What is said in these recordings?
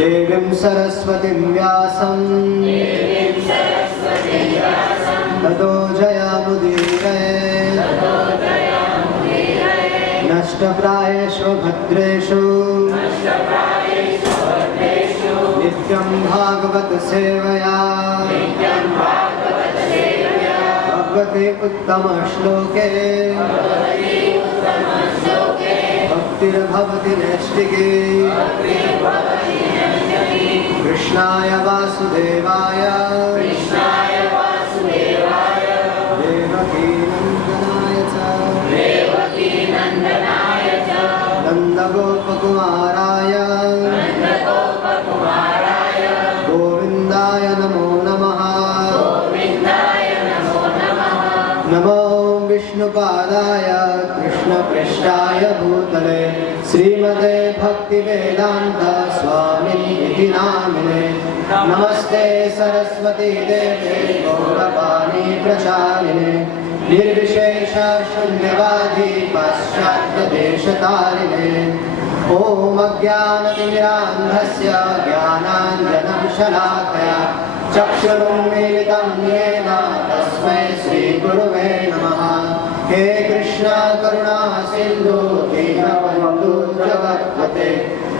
देवीं सरस्वतीं व्यासं ततो जयामुदीरये नष्टप्रायेषु भद्रेषु नित्यं भागवत सेवया भगवते उत्तम श्लोके भक्तिर्भवति नैष्टिके कृष्णाय वासुदेवाय देवकी नन्दनाय च नन्दगोपकुमाराय गोविन्दाय नमो नमः नमो विष्णुपादाय कृष्णपृष्ठाय भूतले श्रीमते भक्तिवेदान्त स्वामिनिति नामिने नमस्ते सरस्वती देवे गौरवाणी प्रचारिणे निर्विशेष शून्यवादी पाश्चात्यदेशतारिणे ॐ अज्ञानतिमिरान्धस्य ज्ञानाञ्जनं शलाकया चक्षुरुन्मीलितं येन तस्मै श्रीगुरुवे नमः। हे कृष्णा करुणा सिन्धु दीनबन्धु जगत्पते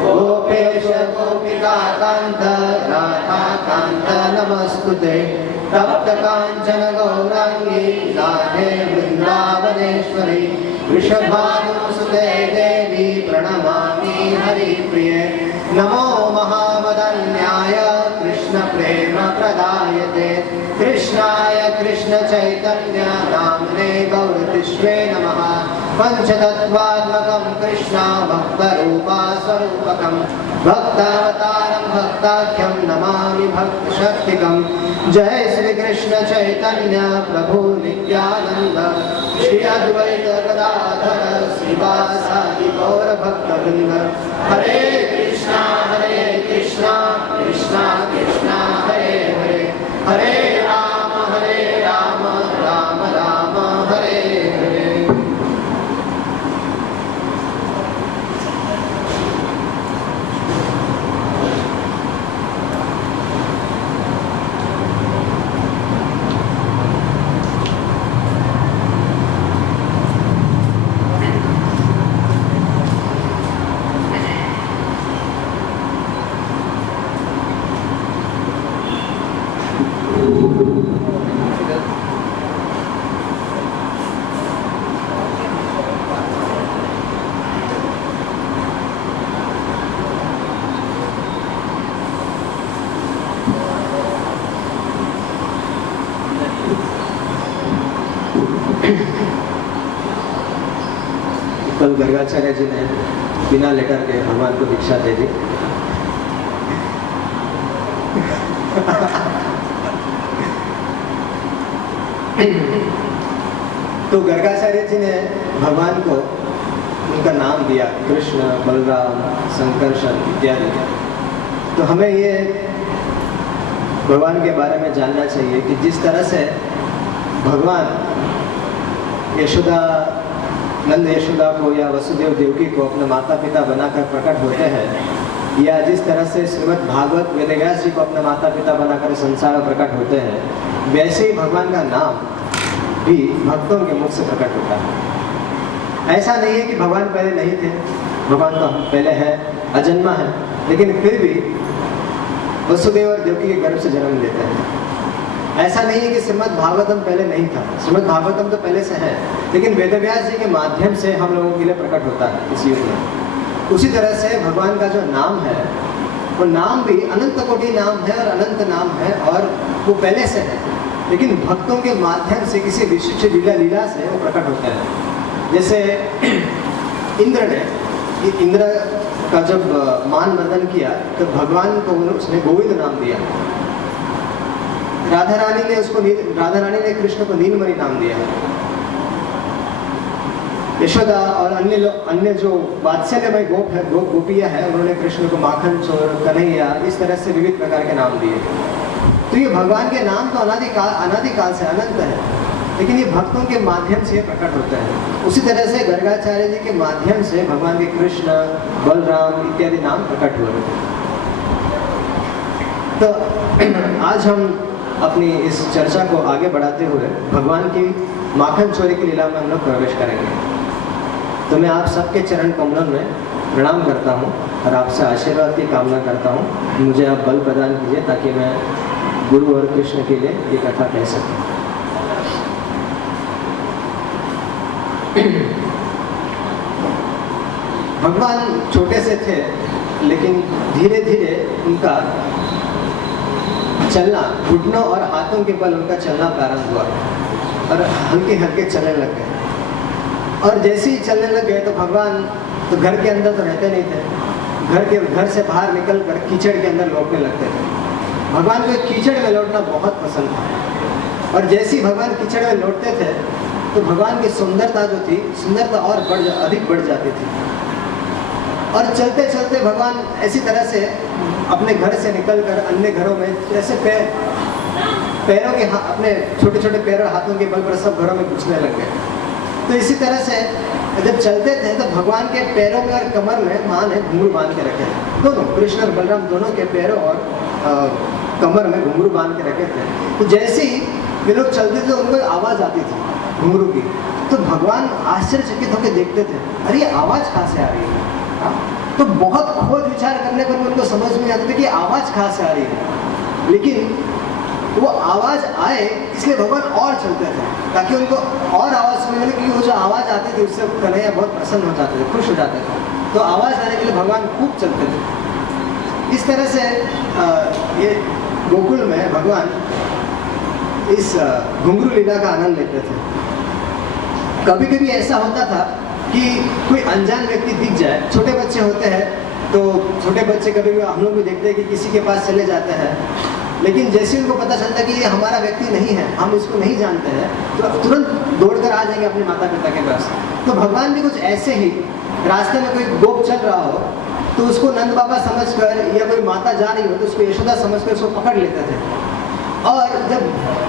गोपेश गोपिका कान्त राधा कान्त नमस्तुते तप्त काञ्चन गौराङ्गी राधे वृन्दावनेश्वरी वृषभानुसुते देवी प्रणमामि हरिप्रिये नमो महावदन्याय कृष्ण प्रेम प्रदायते कृष्णाय कृष्ण चैतन्य नाम्ने गौरतिष्वे नमः। पंचतत्त्वात्मकं कृष्ण भक्तरूपा स्वरूपकं भक्तावतारं भक्ताख्यं नमामि भक्तशक्तिकं। जय श्री कृष्ण चैतन्य प्रभु नित्यानंद श्री अद्वैत गदाधर श्रीवासादि गौर भक्तवृंद। हरे कृष्णा कृष्णा कृष्णा हरे हरे हरे राम राम राम हरे हरे। कल गर्गाचार्य जी ने बिना लेटर के भगवान को दीक्षा दे दी। तो गर्गाचार्य जी ने भगवान को उनका नाम दिया कृष्ण, बलराम, संकर्षण इत्यादि। तो हमें ये भगवान के बारे में जानना चाहिए कि जिस तरह से भगवान यशोदा, नंद यशोदा को या वसुदेव देवकी को अपने माता पिता बनाकर प्रकट होते हैं, या जिस तरह से श्रीमद् भागवत वेदव्यास जी को अपने माता पिता बनाकर संसार में प्रकट होते हैं, वैसे ही भगवान का नाम भी भक्तों के मुख से प्रकट होता है। ऐसा नहीं है कि भगवान पहले नहीं थे, भगवान तो पहले है, अजन्मा है, लेकिन फिर भी वसुदेव और देवकी के गर्भ से जन्म लेते हैं। ऐसा नहीं है कि श्रीमद् भागवतम पहले नहीं था, श्रीमद् भागवतम तो पहले से है, लेकिन वेदव्यास जी के माध्यम से हम लोगों के लिए प्रकट होता है इस युग में। उसी तरह से भगवान का जो नाम है, वो नाम भी अनंत कोटि नाम है और अनंत नाम है, और वो पहले से है, लेकिन भक्तों के माध्यम से किसी विशिष्ट लीला से वो प्रकट होता है। जैसे इंद्र का जब मान वर्धन किया तो भगवान को उसने गोविंद नाम दिया। राधा रानी ने कृष्ण को नीलमणि नाम दिया। यशोदा और अन्य जो वात्सल्यमय गोपियां हैं, उन्होंने कृष्ण को माखन चोर, कन्हैया, इस तरह से विविध प्रकार के नाम दिए। तो ये भगवान के नाम तो अनादिकाल से अनंत है, लेकिन ये भक्तों के माध्यम से प्रकट होता है। उसी तरह से गर्गाचार्य जी के माध्यम से भगवान के कृष्ण, बलराम इत्यादि नाम प्रकट हुए। तो आज हम अपनी इस चर्चा को आगे बढ़ाते हुए भगवान की माखन चोरी की लीला में हम लोग प्रवेश करेंगे। तो मैं आप सबके चरण कमलों में प्रणाम करता हूँ और आपसे आशीर्वाद की कामना करता हूँ। मुझे आप बल प्रदान कीजिए ताकि मैं गुरु और कृष्ण के लिए ये कथा कह सकूँ। भगवान छोटे से थे, लेकिन धीरे धीरे उनका चलना, घुटनों और हाथों के बल उनका चलना प्रारंभ हुआ और हल्के हल्के चलने लग गए। और जैसे ही चलने लग गए तो भगवान तो घर के अंदर तो रहते नहीं थे, घर से बाहर निकल कर कीचड़ के अंदर लौटने लगते थे। भगवान को कीचड़ में लौटना बहुत पसंद था, और जैसे ही भगवान कीचड़ में लौटते थे तो भगवान की सुंदरता जो थी, सुंदरता और अधिक बढ़ जाती थी। और चलते चलते भगवान ऐसी तरह से अपने घर से निकलकर अन्य घरों में, जैसे पैरों के अपने छोटे छोटे पैरों और हाथों के बल पर सब घरों में घुसने लग गए। तो इसी तरह से जब चलते थे तो भगवान के पैरों में और कमर में माँ ने घुंघरू बांध के रखे थे। दोनों, कृष्ण और बलराम दोनों के पैरों और कमर में घुंघरू बांध के रखे थे। तो जैसे ही वे लोग चलते थे उनको आवाज़ आती थी घुंघरू की, तो भगवान आश्चर्यचकित होकर देखते थे, अरे ये आवाज़ कहाँ से आ रही है। तो बहुत खोज विचार करने पर उनको समझ में आता था कि आवाज़ कहाँ से आ रही है, लेकिन वो आवाज़ आए इसलिए भगवान और चलते थे ताकि उनको और आवाज़ सुनने मिले, क्योंकि वो जो आवाज़ आती थी उससे कन्हैया बहुत प्रसन्न हो जाते थे, खुश हो जाते थे। तो आवाज़ आने के लिए भगवान खूब चलते थे। इस तरह से ये गोकुल में भगवान इस घुंघरू लीला का आनंद लेते थे। कभी कभी ऐसा होता था कि कोई अनजान व्यक्ति दिख जाए, छोटे बच्चे होते हैं तो छोटे बच्चे कभी भी हम लोग भी देखते हैं कि किसी के पास चले जाते हैं, लेकिन जैसे उनको पता चलता है कि ये हमारा व्यक्ति नहीं है, हम इसको नहीं जानते हैं, तो तुरंत दौड़कर आ जाएंगे अपने माता पिता के पास। तो भगवान भी कुछ ऐसे ही, रास्ते में कोई गोप चल रहा हो तो उसको नंद बाबा समझकर या कोई माता जा रही हो तो उसको यशोदा समझकर उसको पकड़ लेते थे। और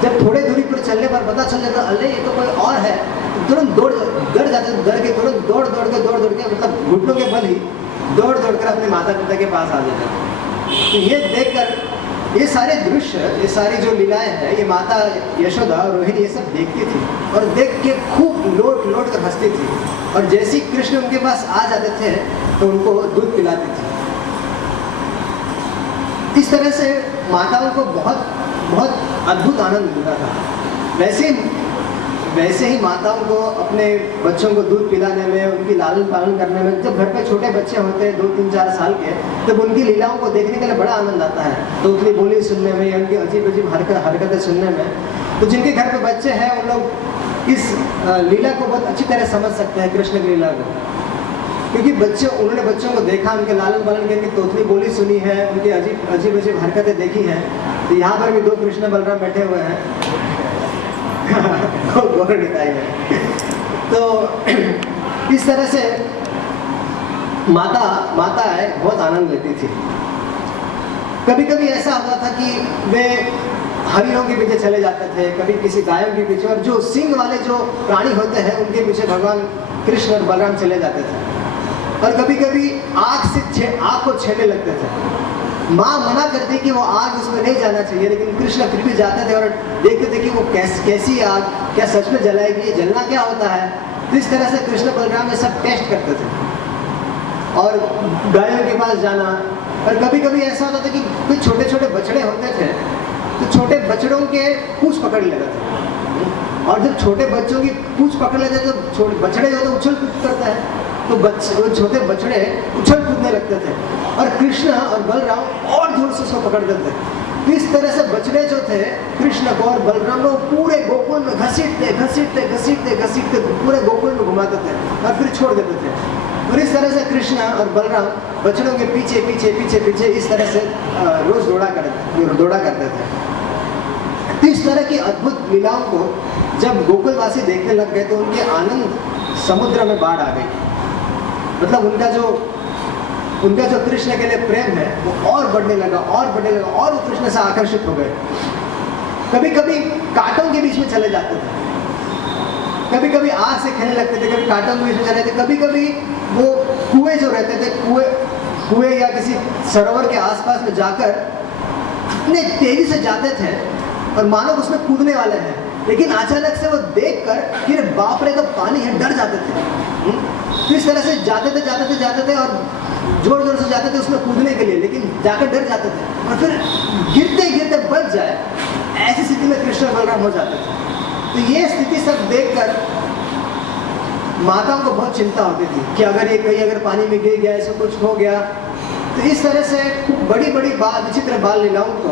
जब थोड़े दूरी पर चलने पर पता चल जाता अरे ये तो कोई और है, तो तुरंत डर जाते, डर के तुरंत दौड़ के मतलब घुटनों के बल ही दौड़ कर अपने माता पिता के पास आ जाते थे। तो ये देखकर ये सारे दृश्य, ये सारी जो लीलाएं हैं, ये माता यशोदा और रोहिणी ये सब देखती थी और देख के खूब लोट कर हंसती थी। और जैसे ही कृष्ण उनके पास आ जाते थे तो उनको दूध पिलाती थी। इस तरह से माताओं को बहुत अद्भुत आनंद मिलता था। वैसे ही माताओं को अपने बच्चों को दूध पिलाने में, उनकी लालन पालन करने में, जब घर पे छोटे बच्चे होते हैं 2, 3, 4 साल के, तब उनकी लीलाओं को देखने के लिए बड़ा आनंद आता है। तो उनकी बोली सुनने में या उनकी अजीब हरकतें सुनने में, तो जिनके घर पे बच्चे हैं उन लोग इस लीला को बहुत अच्छी तरह समझ सकते हैं, कृष्ण की लीला को, क्योंकि उन्होंने बच्चों को देखा, उनके लालन पालन की, उनकी तोतली बोली सुनी है, उनकी अजीब हरकतें देखी हैं। तो यहाँ पर भी 2 कृष्ण बलराम बैठे हुए हैं गौर निताई है। तो इस तरह से माताएं बहुत आनंद लेती थी। कभी कभी ऐसा होता था कि वे हरिणों के पीछे चले जाते थे, कभी किसी गायों के पीछे, और जो सिंह वाले जो प्राणी होते हैं उनके पीछे भगवान कृष्ण और बलराम चले जाते थे। और कभी कभी आग को छेड़ने लगते थे। माँ मना करती कि वो आग उसमें नहीं जाना चाहिए, लेकिन कृष्ण फिर भी जाते थे और देखते थे कि वो कैसी आग, क्या सच में जलाएगी, ये जलना क्या होता है। तो इस तरह से कृष्ण बलराम ये सब टेस्ट करते थे। और गायों के पास जाना, और कभी कभी ऐसा होता था कि कुछ छोटे छोटे बछड़े होते थे, तो छोटे बछड़ों के पूंछ पकड़ लेते थे, और जब छोटे बच्चों की पूंछ पकड़ लेते तो छोटे बछड़े जो होते उछल कूद करता है, तो वो छोटे बछड़े उछल कूदने लगते थे और कृष्ण और बलराम और जोर से उसको पकड़ते थे। तो इस तरह से बछड़े जो थे कृष्ण को और बलराम को पूरे गोकुल में घसीटते घसीटते घसीटते घसीटते पूरे गोकुल में घुमाते थे और फिर छोड़ देते थे। और इस तरह से कृष्ण और बलराम बछड़ों के पीछे पीछे पीछे पीछे इस तरह से रोज दौड़ा करते थे। तो इस तरह की अद्भुत लीलाओं को जब गोकुलवासी देखने लग गए तो उनके आनंद समुद्र में बाढ़ आ गई। मतलब उनका जो कृष्ण के लिए प्रेम है वो और बढ़ने लगा और वो कृष्ण से आकर्षित हो गए। कभी कभी कांटों के बीच में चले जाते थे, कभी कभी आग से खेलने लगते थे, कभी कांटों के बीच में चले थे, कभी कभी वो कुएं जो रहते थे कुएं या किसी सरोवर के आसपास में जाकर इतने तेजी से जाते थे और मानो उसमें कूदने वाले हैं, लेकिन अचानक से वो देखकर कि बाप रे तो पानी है, डर जाते थे। तो इस तरह से जाते थे और जोर से जाते थे उसमें कूदने के लिए, लेकिन जाकर डर जाते थे और फिर गिरते बच जाए, ऐसी स्थिति में कृष्ण बलराम हो जाते थे। तो ये स्थिति सब देखकर माताओं को बहुत चिंता होती थी कि अगर पानी में गिर गया, ऐसा कुछ हो गया। तो इस तरह से बड़ी विचित्र बाल लीलाओं को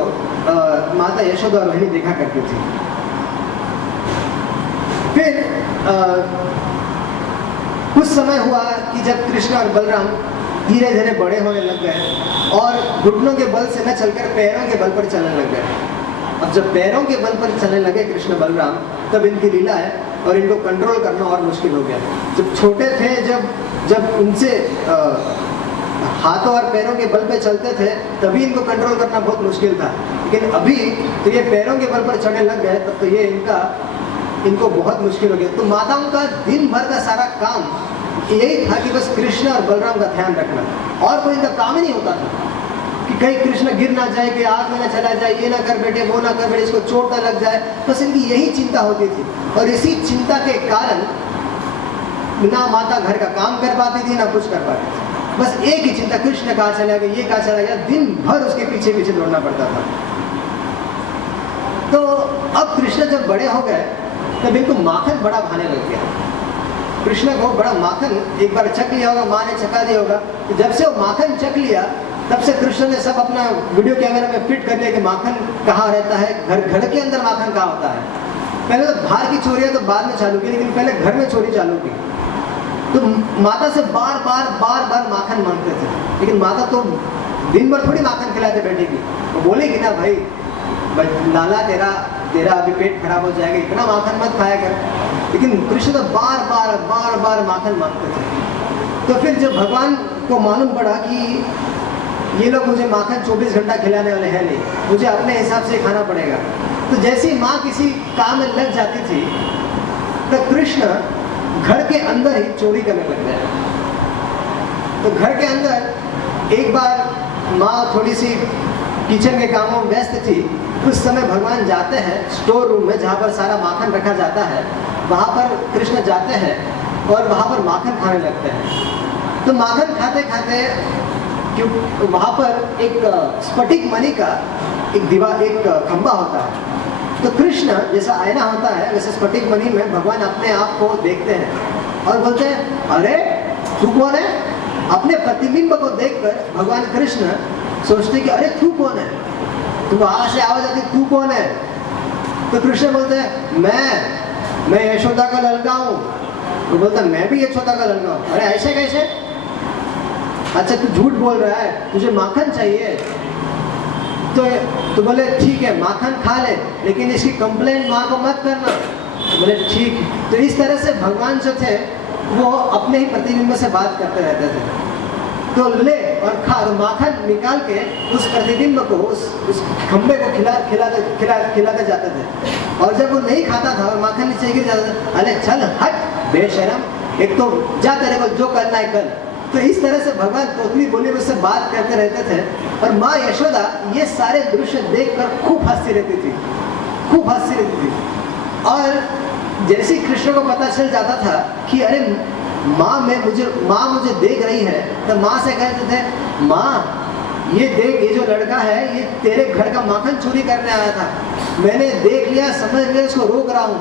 माता यशोदा और रोहिणी देखा करती थी। फिर कुछ समय हुआ कि जब कृष्ण और बलराम धीरे धीरे बड़े होने लग गए और घुटनों के बल से न चलकर पैरों के बल पर चलने लग गए। अब जब पैरों के बल पर चलने लगे कृष्ण बलराम, तब इनकी लीला है और इनको कंट्रोल करना और मुश्किल हो गया। जब छोटे थे, जब उनसे हाथों और पैरों के बल पे चलते थे, तभी इनको कंट्रोल करना बहुत मुश्किल था। लेकिन अभी तो ये पैरों के बल पर चढ़ने लग गए, तब तो ये इनको बहुत मुश्किल हो गया। तो माताओं का दिन भर का सारा काम यही था कि बस कृष्ण और बलराम का ध्यान रखना, और कोई इनका काम ही नहीं होता था कि कहीं कृष्ण गिर ना जाए, कि आग में ना चला जाए, ये ना कर बेटे, वो ना कर बेटे, इसको चोट ना लग जाए। बस इनकी यही चिंता होती थी और इसी चिंता के कारण ना माता घर का काम कर पाती थी, ना कुछ कर पाती थी। बस एक ही चिंता, कृष्ण कहाँ चला गया, ये कहाँ चला गया, दिन भर उसके पीछे पीछे दौड़ना पड़ता था। तो अब कृष्ण जब बड़े हो गए तब इनको माखन बड़ा भाने लग गया। कृष्ण को बड़ा माखन एक बार चख लिया होगा, माँ ने चखा दिया होगा। तो जब से वो माखन चख लिया, तब से कृष्ण ने सब अपना वीडियो कैमरा में फिट कर लिया कि माखन कहाँ रहता है, घर के अंदर माखन कहाँ होता है। पहले तो बाहर की चोरियाँ तो बाद में चालू की, लेकिन पहले घर में चोरी चालू की। तो माता से बार बार माखन मांगते थे, लेकिन माता तो दिन भर थोड़ी माखन खिलाते बैठेगी। वो बोलेगी ना, भाई लाला तेरा अभी पेट खराब हो जाएगा, इतना माखन मत खाया कर। लेकिन कृष्ण तो बार माखन मांगते थे। तो फिर जब भगवान को मालूम पड़ा कि ये लोग मुझे माखन 24 घंटा खिलाने वाले हैं नहीं, मुझे अपने हिसाब से खाना पड़ेगा। तो जैसे ही माँ किसी काम में लग जाती थी, तो कृष्ण घर के अंदर ही चोरी करने लग गए। तो घर के अंदर एक बार माँ थोड़ी सी किचन के कामों में व्यस्त थी। उस समय भगवान जाते हैं स्टोर रूम में, जहाँ पर सारा माखन रखा जाता है। वहाँ पर कृष्ण जाते हैं और वहाँ पर माखन खाने लगते हैं। तो माखन खाते खाते वहाँ पर एक स्फटिक मणि का एक खंभा होता है। तो कृष्ण जैसा आईना होता है, वैसे स्फटिक मणि में भगवान अपने आप को देखते हैं और बोलते हैं, अरे तू कौन है। अपने प्रतिबिंब को देखकर भगवान कृष्ण सोचते कि अरे तू कौन है। तो वहां से आवाज आती, तू कौन है। तो कृष्ण बोलते हैं, मैं यशोदा का लड़का हूँ। तो बोलता है, मैं भी यशोदा का लड़का हूँ। अरे ऐसे कैसे। अच्छा तू झूठ बोल रहा है, तुझे माखन चाहिए। तो बोले ठीक है माखन खा ले, लेकिन इसकी कंप्लेंट माँ को मत करना। बोले ठीक है। तो इस तरह से भगवान जो थे वो अपने ही प्रतिबिंब से बात करते रहते थे। तो ले और खा। तो माखन निकाल के उस प्रतिबिंब को, उस खंबे को खिलाते जाते थे। और जब वो नहीं खाता था और माखन नीचे गिर जाता था, अरे चल हट बेशरम, एक तो जा तेरे को जो करना है कर। तो इस तरह से भगवान तोतली बोली में उससे बात करते रहते थे। और माँ यशोदा ये सारे दृश्य देखकर खूब हंसती रहती थी। और जैसे कृष्ण को पता चल जाता था कि अरे माँ मुझे देख रही है, तो माँ से कहते थे, माँ ये देख, ये जो लड़का है ये तेरे घर का माखन चोरी करने आया था, मैंने देख लिया, समझ लिया, इसको रोक रहा हूँ।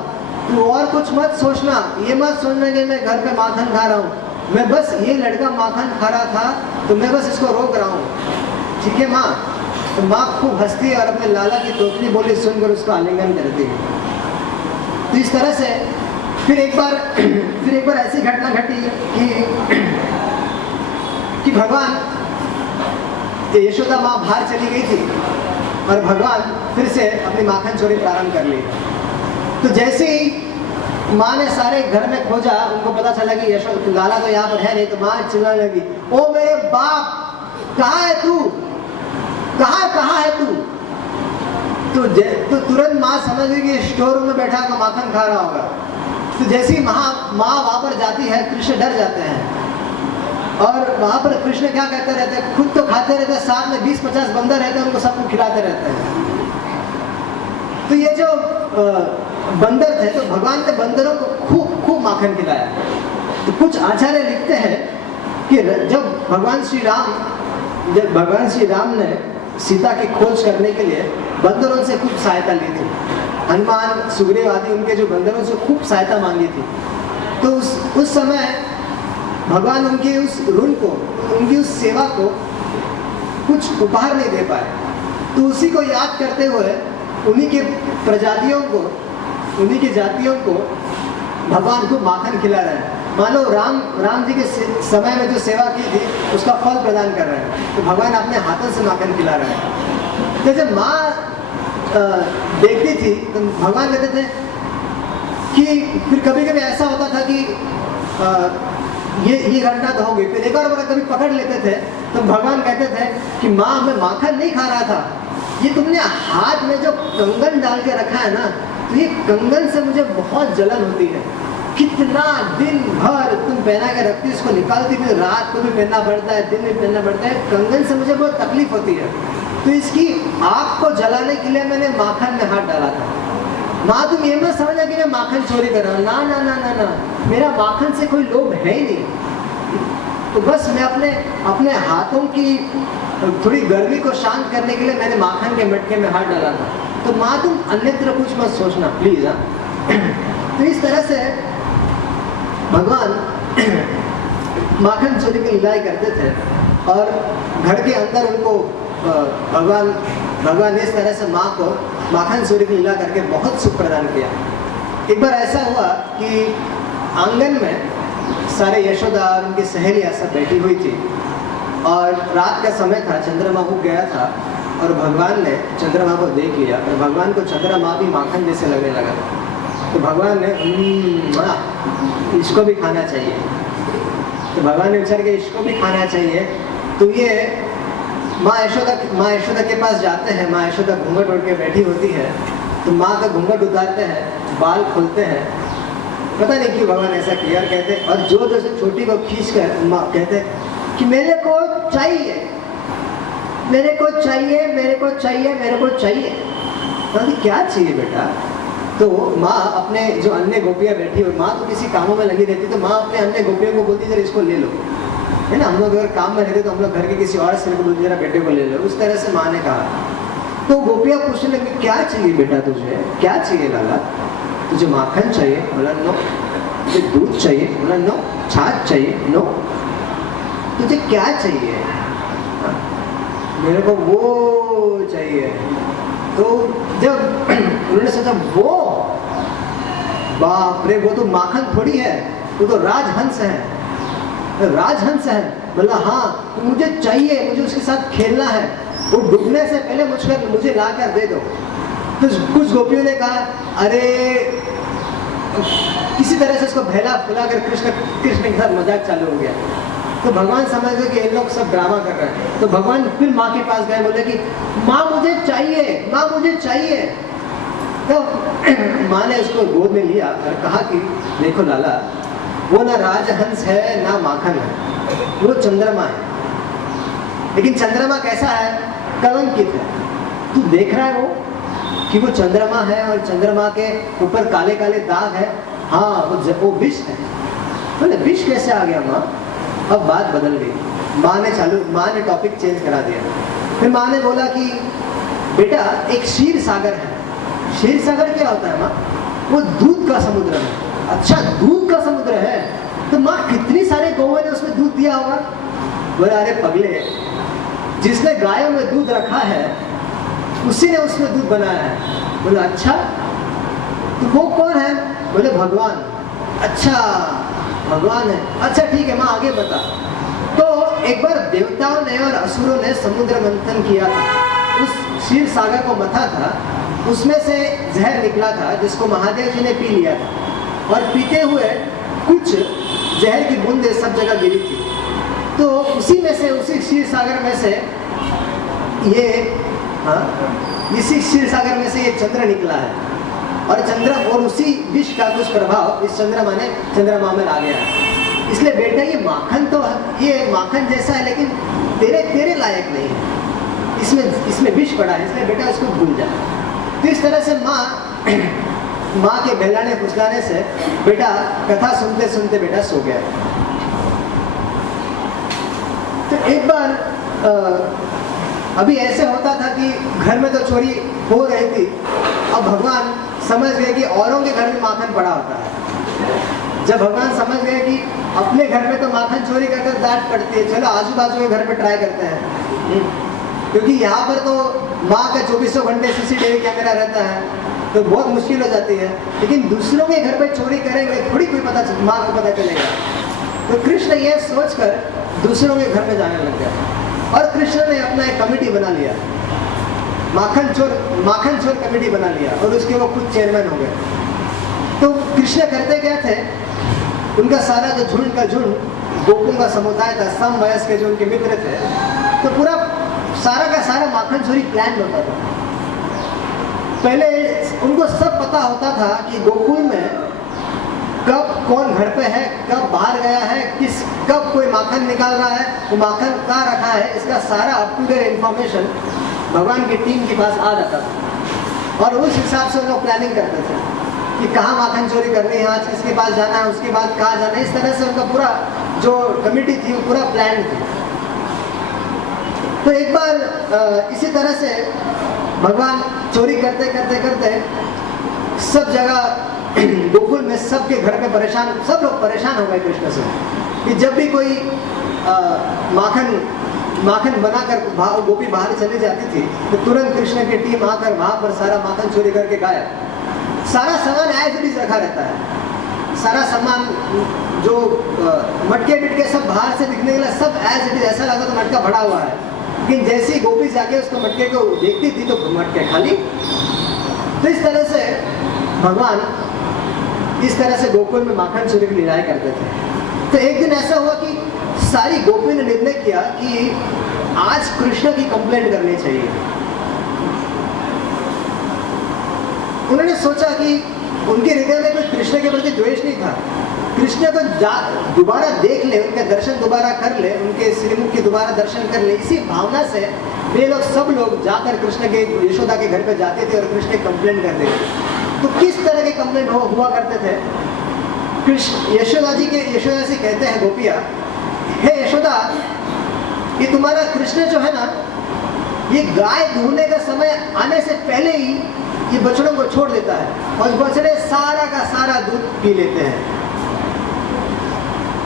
तू और कुछ मत सोचना, ये मत सोचना कि मैं घर पे माखन खा रहा हूँ, मैं बस ये लड़का माखन खा रहा था तो मैं बस इसको रोक रहा हूँ, ठीक है माँ? तो माँ खूब हंसती है और अपने लाला की तोतली बोली सुनकर उसको आलिंगन करती है। तो इस तरह से फिर एक बार ऐसी घटना घटी कि भगवान, यशोदा माँ बाहर चली गई थी और भगवान फिर से अपनी माखन चोरी प्रारंभ कर ली। तो जैसे ही माँ ने सारे घर में खोजा, उनको पता चला कि यशोदा, लाला तो यहाँ पर है नहीं, तो माँ चिल्लाने लगी, ओ मेरे बाप, कहाँ है तू, कहाँ है तू? तो तुरंत माँ समझ गई कि स्टोर रूम में बैठा होगा, माखन खा रहा होगा। तो जैसे ही माँ वहां पर जाती है, कृष्ण डर जाते हैं और वहां पर कृष्ण क्या कहते रहते हैं, खुद तो खाते रहते हैं, साथ में 20-50 बंदर रहते हैं, उनको सबको खिलाते रहते हैं। तो ये जो बंदर थे, तो भगवान ने बंदरों को खूब माखन खिलाया। तो कुछ आचार्य लिखते हैं कि जब भगवान श्री राम ने सीता की खोज करने के लिए बंदरों से खूब सहायता ली थी, हनुमान, सुग्रीव आदि उनके जो बंदरों से खूब सहायता मांगी थी, तो उस समय भगवान उनकी उस ऋण को, उनकी उस सेवा को कुछ उपहार नहीं दे पाए। तो उसी को याद करते हुए उन्हीं के प्रजातियों को, उन्हीं की जातियों को भगवान को माखन खिला रहे हैं। मानो राम जी के समय में जो सेवा की थी उसका फल प्रदान कर रहे हैं, तो भगवान अपने हाथों से माखन खिला रहे हैं। तो जब माँ देखती थी तो भगवान कहते थे कि फिर कभी कभी ऐसा होता था कि ये घटना तो होगी, फिर एक और बार कभी पकड़ लेते थे तो भगवान कहते थे कि माँ मैं माखन नहीं खा रहा था, ये तुमने हाथ में जो कंगन डाल के रखा है ना, तो ये कंगन से मुझे बहुत जलन होती है, कितना दिन भर तुम पहना के रखती, उसको निकालती, फिर रात को भी पहनना पड़ता है, दिन भी पहनना पड़ता है, कंगन से मुझे बहुत तकलीफ होती है, तो इसकी आग को जलाने के लिए मैंने माखन में हाथ डाला था। माँ तुम ये मत समझना कि मैं माखन चोरी कर रहा हूँ, ना ना ना ना ना, मेरा माखन से कोई लोभ है ही नहीं, तो बस मैं अपने हाथों की थोड़ी गर्मी को शांत करने के लिए मैंने माखन के मटके में हाथ डाला था। तो माँ तुम अन्यत्र कुछ मत सोचना प्लीज। तो इस तरह से भगवान माखन चोरी की लीलाएं करते थे और घर के अंदर उनको भगवान ने इस तरह से माँ को माखन चोरी की लीला करके बहुत सुख प्रदान किया। एक बार ऐसा हुआ कि आंगन में सारे यशोदा और उनकी सहेलियाँ सब बैठी हुई थी और रात का समय था, चंद्रमा उग गया था और भगवान ने चंद्रमा को देख लिया और भगवान को चंद्रमा भी माखन जैसे लगने लगा। तो भगवान ने इसको भी खाना चाहिए, तो भगवान ने विचार किया इसको भी खाना चाहिए। तो ये माँ यशोदा के पास जाते हैं, माँ यशोदा घूंघट ओढ़ के बैठी होती है, तो माँ का घूंघट उतारते हैं, बाल खोलते हैं, पता नहीं क्यों भगवान ऐसा किया, और कहते और जोर से छोटी को खींच कर माँ कहते कि मेरे को चाहिए, मेरे को चाहिए, मेरे को चाहिए, मेरे को चाहिए। तो क्या चाहिए बेटा? तो माँ अपने जो अन्य गोपियाँ बैठी हुई, माँ तो किसी कामों में लगी रहती, तो माँ अपने अन्य गोपियों को बोलती जरा इसको ले लो, है ना, हम लोग अगर काम में रहते तो हम लोग घर के किसी और से बोलते जरा बेटे को ले लो, उस तरह से माँ ने कहा। तो गोपियाँ पूछने लगी क्या चाहिए बेटा तुझे, क्या चाहिए लाला? तुझे माखन चाहिए? बोला नो। तुझे दूध चाहिए? बोला नो। छाछ चाहिए? नो। तुझे क्या चाहिए? मेरे को वो चाहिए। तो जब उन्होंने सोचा वो, बाप रे, वो तो माखन थोड़ी है, वो तो राजहंस है, राजहंस है। बोला हाँ, तो मुझे चाहिए, मुझे उसके साथ खेलना है, वो डूबने से पहले मुझे ला कर दे दो। तो कुछ गोपियों ने कहा अरे, किसी तरह से उसको बहला फुला कर कृष्ण के साथ मजाक चालू हो गया। तो भगवान समझ गए कि ये लोग सब ड्रामा कर रहे हैं, तो भगवान फिर माँ के पास गए, बोले कि माँ मुझे चाहिए, माँ मुझे चाहिए। तो माँ ने उसको गोद में लिया और कहा कि देखो लाला, वो ना राजहंस है ना माखन है, वो चंद्रमा है। लेकिन चंद्रमा कैसा है? कलंकित है। तू देख रहा है वो कि वो चंद्रमा है और चंद्रमा के ऊपर काले काले दाग है, हाँ वो विष है। बोले विष कैसे आ गया माँ? अब बात बदल गई। माँ ने टॉपिक चेंज करा दिया। फिर माँ ने बोला कि बेटा एक क्षीर सागर है। क्षीर सागर क्या होता है माँ? वो दूध का समुद्र है। अच्छा दूध का समुद्र है, तो माँ कितनी सारे गौओं ने उसमें दूध दिया होगा? बोले अरे पगले, जिसने गायों में दूध रखा है उसी ने उसमें दूध बनाया है। बोले अच्छा, तो वो कौन है? बोले भगवान। अच्छा भगवान है, अच्छा ठीक है माँ आगे बता। तो एक बार देवताओं ने और असुरों ने समुद्र मंथन किया था, उस क्षीर सागर को मथा था, उसमें से जहर निकला था जिसको महादेव जी ने पी लिया था, और पीते हुए कुछ जहर की बूंदें सब जगह गिरी थी। तो उसी में से, उसी क्षीर सागर में से इसी क्षीर सागर में से ये चंद्र निकला है, और चंद्र और उसी विष का कुछ प्रभाव इस चंद्रमा में आ गया है। इसलिए बेटा ये माखन जैसा है, लेकिन तेरे लायक नहीं है, इसमें विष पड़ा है, इसलिए बेटा इसको भूल जा। तो इस तरह से माँ के बहलाने फुसलाने से बेटा कथा सुनते सुनते बेटा सो गया। तो एक बार अभी ऐसे होता था कि घर में तो चोरी हो रही थी, अब भगवान समझ गए कि औरों के घर में माखन पड़ा होता है। जब भगवान समझ गए कि अपने घर में तो माखन चोरी करके डांट पड़ती है, चलो आजू बाजू के घर पे ट्राई करते हैं, क्योंकि यहाँ पर तो माँ का 24 घंटे CCTV कैमरा रहता है, तो बहुत मुश्किल हो जाती है। लेकिन दूसरों के घर पे चोरी करेंगे थोड़ी कोई माँ को पता चलेगा। तो कृष्ण ये सोचकर दूसरों के घर में जाने लग गया, और कृष्ण ने अपना एक कमेटी बना लिया, माखन चोर कमेटी बना लिया, और उसके वो खुद चेयरमैन हो गए। तो कृष्ण करते क्या थे, उनका सारा जो झुंड का झुंड गोपों का समुदाय था, सम वयस के जो उनके मित्र थे, तो पूरा सारा का सारा माखन चोरी प्लान होता था। पहले उनको सब पता होता था कि गोकुल में कब कौन घर पे है, कब बाहर गया है, कब कोई माखन निकाल रहा है, वो माखन कहाँ रखा है, इसका सारा अप टू डेट इंफॉर्मेशन भगवान की टीम के पास आ जाता था। और उस हिसाब से वो लोग प्लानिंग करते थे कि कहाँ माखन चोरी करनी है, आज किसके पास जाना है, उसके बाद कहाँ जाना है। इस तरह से उनका पूरा जो कमेटी थी वो पूरा प्लान थी। तो एक बार इसी तरह से भगवान चोरी करते करते करते सब जगह गोकुल में सबके घर पे सब लोग परेशान हो गए कृष्ण से, कि जब भी कोई माखन बनाकर गोपी बाहर चली जाती थी, तो तुरंत कृष्ण की टीम आकर वहां पर सारा माखन चोरी करके गायब। सारा सामान एज इट इज रखा रहता है, सारा सामान जो मटके सब बाहर से दिखने के लिए सब एज इट इज, ऐसा लगा तो मटका भरा हुआ है, लेकिन जैसे ही गोपी जाके उसको मटके को देखती थी तो मटके खाली। तो इस तरह से भगवान इस तरह से गोकुल में माखन चोरी की लड़ाई करते थे। तो एक दिन ऐसा हुआ कि सारी गोपी ने निर्णय किया कि आज कृष्ण की कंप्लेंट करनी चाहिए। उन्होंने सोचा कि उनके हृदय में कोई कृष्ण के प्रति द्वेष नहीं था, कृष्ण को दोबारा देख ले, उनके दर्शन दोबारा कर ले, उनके श्रीमुख के दोबारा दर्शन कर ले, इसी भावना से वे सब लोग जाकर कृष्ण के यशोदा के घर पे जाते थे और कृष्ण की कंप्लेंट करते थे। तो किस तरह के कंप्लेंट हुआ करते थे? कृष्ण यशोदा से कहते हैं गोपिया, हे यशोदा, ये तुम्हारा कृष्ण जो है ना, ये गाय दूहने का समय आने से पहले ही ये बछड़ों को छोड़ देता है, और बछड़े सारा का सारा दूध पी लेते हैं।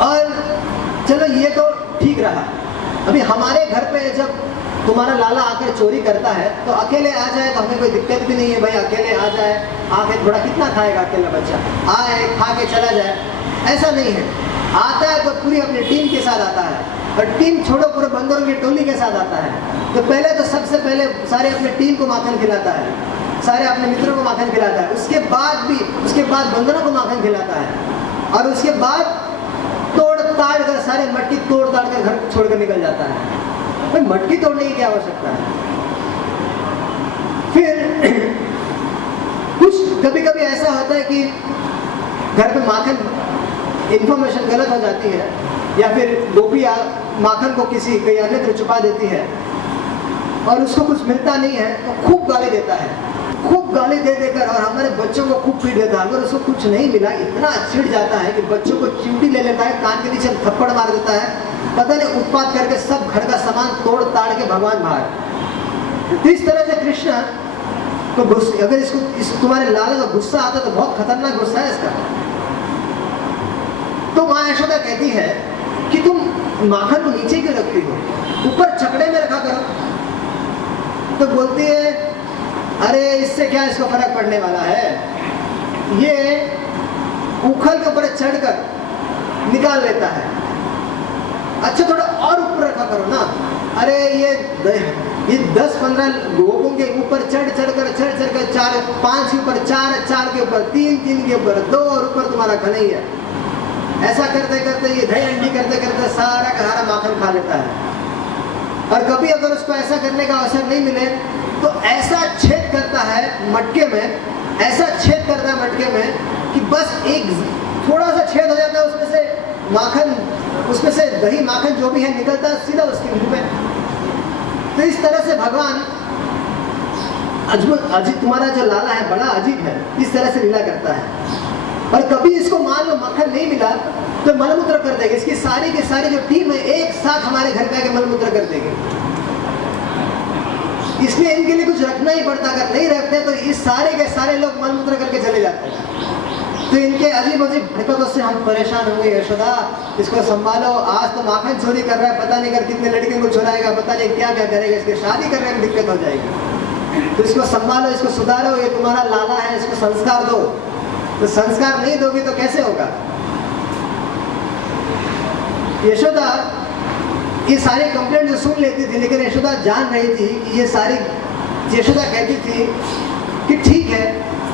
और चलो ये तो ठीक रहा, अभी हमारे घर पे जब तुम्हारा लाला आकर चोरी करता है तो अकेले आ जाए तो हमें कोई दिक्कत भी नहीं है, भाई अकेले आ जाए, आके थोड़ा कितना खाएगा अकेला बच्चा, आए खा के चला जाए, ऐसा नहीं है। आता है तो पूरी अपनी टीम के साथ आता है, और टीम छोड़ो पूरे बंदरों की टोली के साथ आता है। तो पहले तो सबसे पहले सारे अपने टीम को माखन खिलाता है, सारे अपने मित्रों को माखन खिलाता है, उसके बाद बंदरों को माखन खिलाता है, और उसके बाद तोड़ ताड़ कर सारे मटकी तोड़ ताड़ कर घर छोड़कर निकल जाता है। भाई मटकी तोड़ने की क्या आवश्यकता है? फिर कुछ कभी ऐसा होता है कि घर पे माखन इंफॉर्मेशन गलत हो जाती है, या फिर गोपी माखन को कहीं अन्यत्र छुपा देती है और उसको कुछ मिलता नहीं है तो खूब गाली देता है, खूब गाली दे देकर, और हमारे बच्चों को खूब पीट देता है। अगर उसको कुछ नहीं मिला इतना चिढ़ जाता है कि बच्चों को चिमटी ले लेता है, कान के नीचे थप्पड़ मार देता है, पता नहीं उत्पात करके सब घर का सामान तोड़ ताड़ के भगवान बाहर। तो इस तरह से कृष्ण तो अगर इस तुम्हारे लाला का गुस्सा आता तो बहुत खतरनाक गुस्सा है इसका। तो माँ यशोदा कहती है कि तुम माखन को नीचे क्यों रखती हो, ऊपर छकड़े में रखा करो। तो बोलती है अरे इससे क्या इसको फर्क पड़ने वाला है, ये उखल के ऊपर चढ़कर निकाल लेता है। अच्छा थोड़ा और ऊपर रखा करो ना। अरे ये 10-15 गोपों के ऊपर चढ़ कर 4 5 के ऊपर 4 के ऊपर 3 के ऊपर 2 और ऊपर तुम्हारा घना ही है। ऐसा करते करते ये दही अंडी करते करते सारा का सारा माखन खा लेता है। और कभी अगर उसको ऐसा करने का अवसर नहीं मिले तो ऐसा छेद करता है मटके में, ऐसा छेद करता है मटके में कि बस एक थोड़ा सा छेद हो जाता है, उसमें से माखन, उसमें से दही माखन जो भी है निकलता है सीधा उसके मुंह में। तो इस तरह से भगवान अजीब, तुम्हारा जो लाला है बड़ा अजीब है, इस तरह से लीला करता है। और कभी इसको मान लो मक्खन नहीं मिला तो मलमूत्र कर देगा। इसकी सारी की सारी जो टीम है एक साथ हमारे घर पे आके मलमूत्र कर देगी। इसलिए इनके लिए कुछ रखना ही पड़ता, अगर नहीं रखते तो इस सारे के सारे लोग मलमूत्र करके चले जाते हैं। तो इनके अजीब अजीब हरकतों से हम परेशान होंगे। यशोदा इसको संभालो, आज तो माखन चोरी कर रहा है, पता नहीं कर कितने लड़कियों को चुराएगा, पता नहीं क्या क्या करेगा, इसकी शादी करने में दिक्कत हो जाएगी। तो इसको संभालो, इसको सुधारो, ये तुम्हारा लाला है, इसको संस्कार दो। तो संस्कार नहीं दोगी तो कैसे होगा। यशोदा ये सारी कंप्लेंट जो सुन लेती थी, लेकिन यशोदा जान रही थी कि ये सारी, यशोदा कहती थी कि ठीक है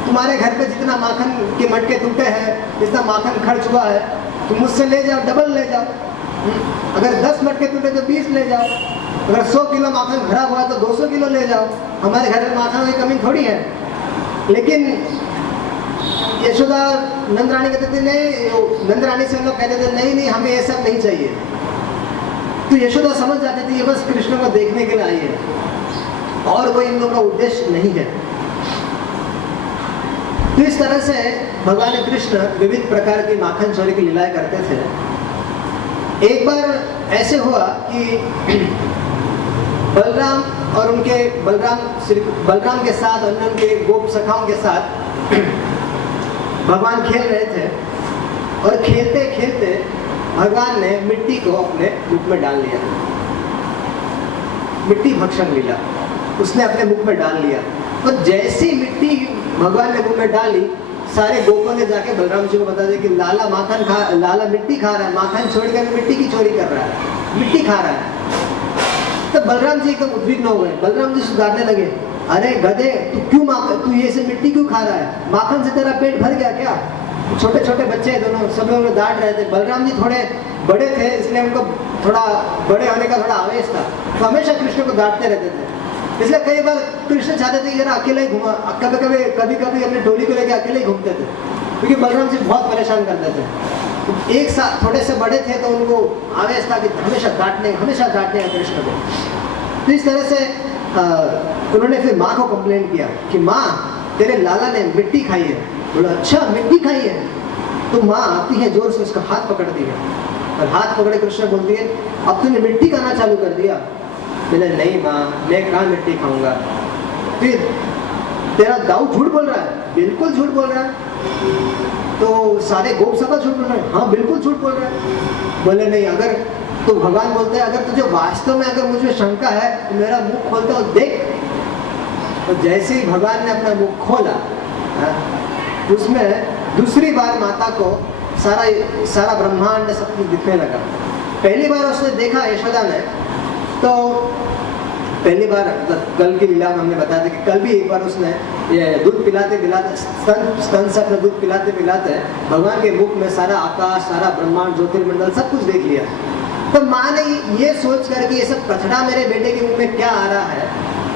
तुम्हारे घर पे जितना माखन के मटके टूटे हैं, जितना माखन खर्च हुआ है, तुम मुझसे ले जाओ, डबल ले जाओ। अगर 10 मटके टूटे तो 20 ले जाओ, अगर 100 किलो माखन खराब हुआ तो 200 किलो ले जाओ, हमारे घर में माखन की कमी थोड़ी है। लेकिन यशोदा नंद रानी कहते थे नहीं, नंद रानी से हम लोग कहते थे नहीं नहीं हमें ये सब नहीं चाहिए। तो यशोदा समझ जाती थी ये बस कृष्ण को देखने के लिए आई है और कोई इन लोगों का उद्देश्य नहीं है। तो इस तरह से भगवान कृष्ण विविध प्रकार की माखन चोरी की लीलाएं करते थे। एक बार ऐसे हुआ कि बलराम और उनके बलराम के साथ और उनके गोप सखाओं के साथ भगवान खेल रहे थे और खेलते खेलते भगवान ने मिट्टी को अपने मुख में डाल लिया। मिट्टी भक्षण लीला उसने अपने मुख में डाल लिया। तो जैसी मिट्टी भगवान ने मुख में डाली, सारे गोपों ने जाके बलराम जी को बता दिया कि लाला मिट्टी खा रहा है, माखन छोड़कर मिट्टी की चोरी कर रहा है, मिट्टी खा रहा है। तो बलराम जी एकदम उद्विग्न हो गए। बलराम जी सुधारने लगे, अरे गधे तू ये से मिट्टी क्यों खा रहा है, माखन से तेरा पेट भर गया क्या। छोटे छोटे बच्चे दोनों सब लोग डांट रहे थे। बलराम जी थोड़े बड़े थे इसलिए उनको थोड़ा बड़े होने का थोड़ा आवेश था, तो हमेशा कृष्ण को डांटते रहते थे। इसलिए कई बार कृष्ण चाहते थे कि यार अकेले ही घुमा, कभी अपने टोली को लेकर अकेले ही घूमते थे, क्योंकि बलराम जी बहुत परेशान करते थे। एक साथ थोड़े से बड़े थे तो उनको आवेश था कि हमेशा डांटने हैं कृष्ण को। तो इस तरह से उन्होंने फिर माँ को कंप्लेंट किया कि माँ तेरे लाला ने मिट्टी खाई है। बोला अच्छा मिट्टी खाई है। तो माँ आती है जोर से उसका हाथ पकड़ती है और हाथ पकड़े कृष्ण बोलती है अब तूने मिट्टी खाना चालू कर दिया। बोले नहीं माँ मैं कहाँ मिट्टी खाऊंगा। फिर तेरा दाऊ झूठ बोल रहा है। बिल्कुल झूठ बोल रहा है। तो सारे गोप सभा झूठ बोल रहे हैं। हाँ बिल्कुल झूठ बोल रहा है। बोले नहीं अगर तो भगवान बोलते हैं अगर तुझे वास्तव में अगर मुझे शंका है तो मेरा मुख खोलता हो देख। तो जैसे ही भगवान ने अपना मुख खोला उसमें दूसरी बार माता को सारा ब्रह्मांड सब कुछ दिखने लगा। पहली बार उसने देखा यशोदा ने, तो पहली बार कल की लीला में हमने बताया था कि कल भी एक बार उसने ये दूध पिलाते स्तन से अपना दूध पिलाते भगवान के मुख में सारा आकाश, सारा ब्रह्मांड, ज्योतिर्मंडल सब कुछ देख लिया। तो माँ ने ये सोच कर कि ये सब कचरा मेरे बेटे के मुख में क्या आ रहा है,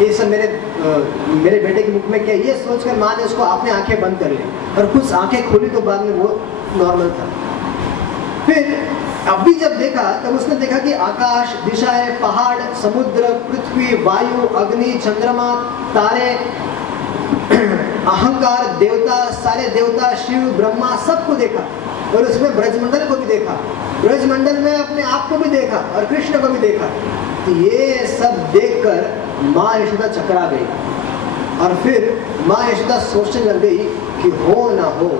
ये सब मेरे बेटे के मुख में क्या, ये सोचकर माँ ने उसको अपने आंखें बंद कर ली और कुछ आंखें खोली तो बाद में वो नॉर्मल था। फिर अभी जब देखा तब उसने देखा कि आकाश, दिशाएं, पहाड़, समुद्र, पृथ्वी, वायु, अग्नि, चंद्रमा, तारे, अहंकार, देवता, सारे देवता, शिव, ब्रह्मा सबको देखा और उसमें ब्रजमंडल को भी देखा। ब्रजमंडल में अपने आप को भी देखा और कृष्ण को भी देखा। तो ये सब देखकर माँ यशोदा चकरा गई और फिर माँ यशोदा सोचने लग गई कि हो ना हो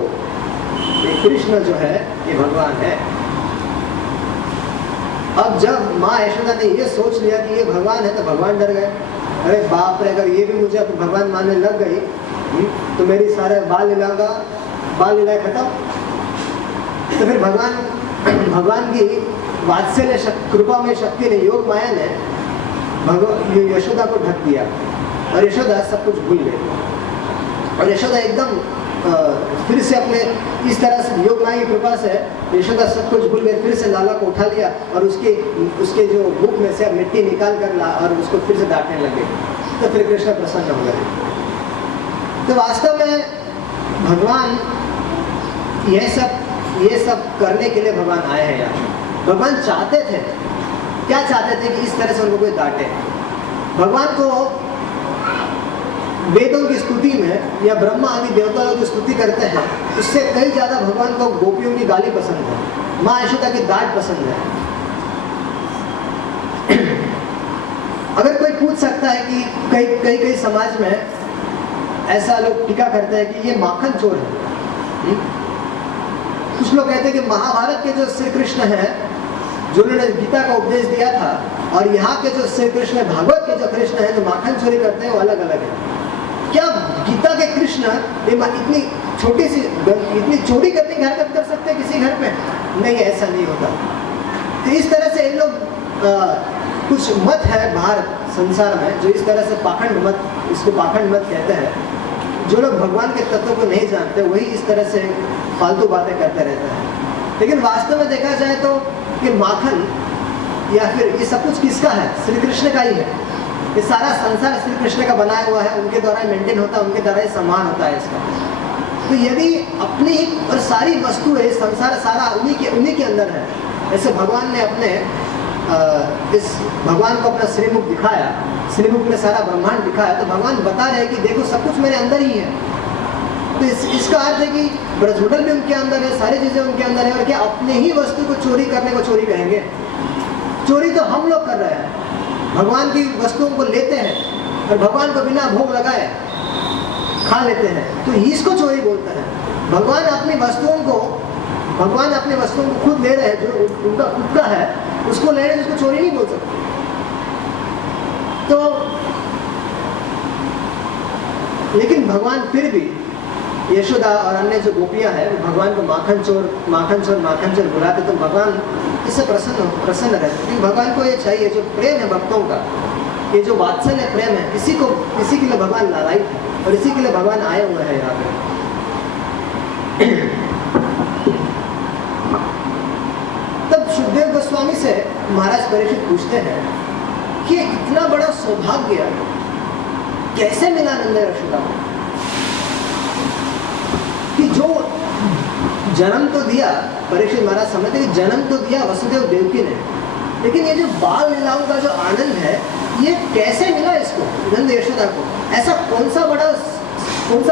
ये कृष्ण जो है ये भगवान है। अब जब माँ यशोदा ने ये सोच लिया कि ये भगवान है तो भगवान डर गए। अरे बाप रे, अगर ये भी मुझे भगवान मानने लग गई तो मेरी सारे बाल लीला खत्म। तो फिर भगवान की वात्सल्य कृपा में शक्ति ने, योग माया ने यशोदा को ढक दिया और यशोदा सब कुछ भूल गई। और यशोदा एकदम फिर से अपने इस तरह से योग माया की कृपा से यशोदा सब कुछ भूल गई। फिर से लाला को उठा लिया और उसके जो मुख में से मिट्टी निकाल कर ला और उसको फिर से डांटने लगे। तो फिर कृष्ण प्रसन्न हो गए। तो वास्तव में भगवान ये सब करने के लिए भगवान आए हैं यहाँ। भगवान चाहते थे, क्या चाहते थे कि इस तरह से उनको कोई डांटे। भगवान को वेदों की स्तुति में या ब्रह्मा आदि देवताओं की स्तुति करते हैं, उससे कई ज्यादा भगवान को गोपियों की गाली पसंद है, माँ यशोदा की डांट पसंद है। अगर कोई पूछ सकता है कि कई समाज में ऐसा लोग टीका करते हैं कि ये माखन चोर है। कुछ लोग कहते हैं कि महाभारत के जो श्री कृष्ण है, जो उन्होंने गीता का उपदेश दिया था, और यहाँ के जो श्री कृष्ण भागवत के जो कृष्ण है जो माखन चोरी करते हैं वो अलग अलग है। क्या गीता के कृष्ण इतनी छोटी सी इतनी चोरी करने की हरकत कर सकते हैं किसी घर पे? नहीं, ऐसा नहीं होता। तो इस तरह से इन लोग कुछ मत है बाहर संसार में जो इस तरह से पाखंड मत, इसको पाखंड मत कहते हैं। जो लोग भगवान के तत्व को नहीं जानते वही इस तरह से फालतू बातें करते रहते हैं। लेकिन वास्तव में देखा जाए तो ये माखन या फिर ये सब कुछ किसका है? श्री कृष्ण का ही है। ये सारा संसार श्री कृष्ण का बनाया हुआ है, उनके द्वारा मेंटेन होता है, उनके द्वारा ही सम्मान होता है इसका। तो यदि अपनी और सारी वस्तुएं संसार सारा उन्हीं के अंदर है, ऐसे भगवान ने अपने इस भगवान को अपना श्रीमुख दिखाया, श्रीमुख में सारा ब्रह्मांड दिखाया, तो भगवान बता रहे हैं कि देखो सब कुछ मेरे अंदर ही है। तो इसका अर्थ है कि ब्रजमंडल भी उनके अंदर है, सारी चीजें उनके अंदर है। और क्या अपने ही वस्तु को चोरी करने को चोरी कहेंगे? चोरी तो हम लोग कर रहे हैं, भगवान की वस्तुओं को लेते हैं और भगवान को बिना भोग लगाए खा लेते हैं, तो इसको चोरी बोलते हैं। भगवान अपनी वस्तुओं को खुद ले रहे हैं, जो उनका खुद का है उसको ले रहे हैं, उसको चोरी नहीं बोल सकते। तो लेकिन भगवान फिर भी यशोदा और अन्य जो गोपियां हैं वो भगवान को माखन चोर बुलाते, तो भगवान इससे प्रसन्न रहते। लेकिन भगवान को ये चाहिए, जो प्रेम है भक्तों का, ये जो वात्सल्य प्रेम है, इसी के लिए भगवान लालायित है और इसी के लिए भगवान आए हुए हैं यहाँ पे। तब सुखदेव गोस्वामी से महाराज परीक्षित पूछते हैं कि इतना बड़ा सौभाग्य कैसे मिला नंद यशोदा को, कि जो जन्म तो दिया, परीक्षित महाराज समझते कि जन्म तो दिया वसुदेव देवकी ने, लेकिन ये जो बाल लीलाओं का जो आनंद है ये कैसे मिला इसको, नंद यशोदा को? ऐसा कौन सा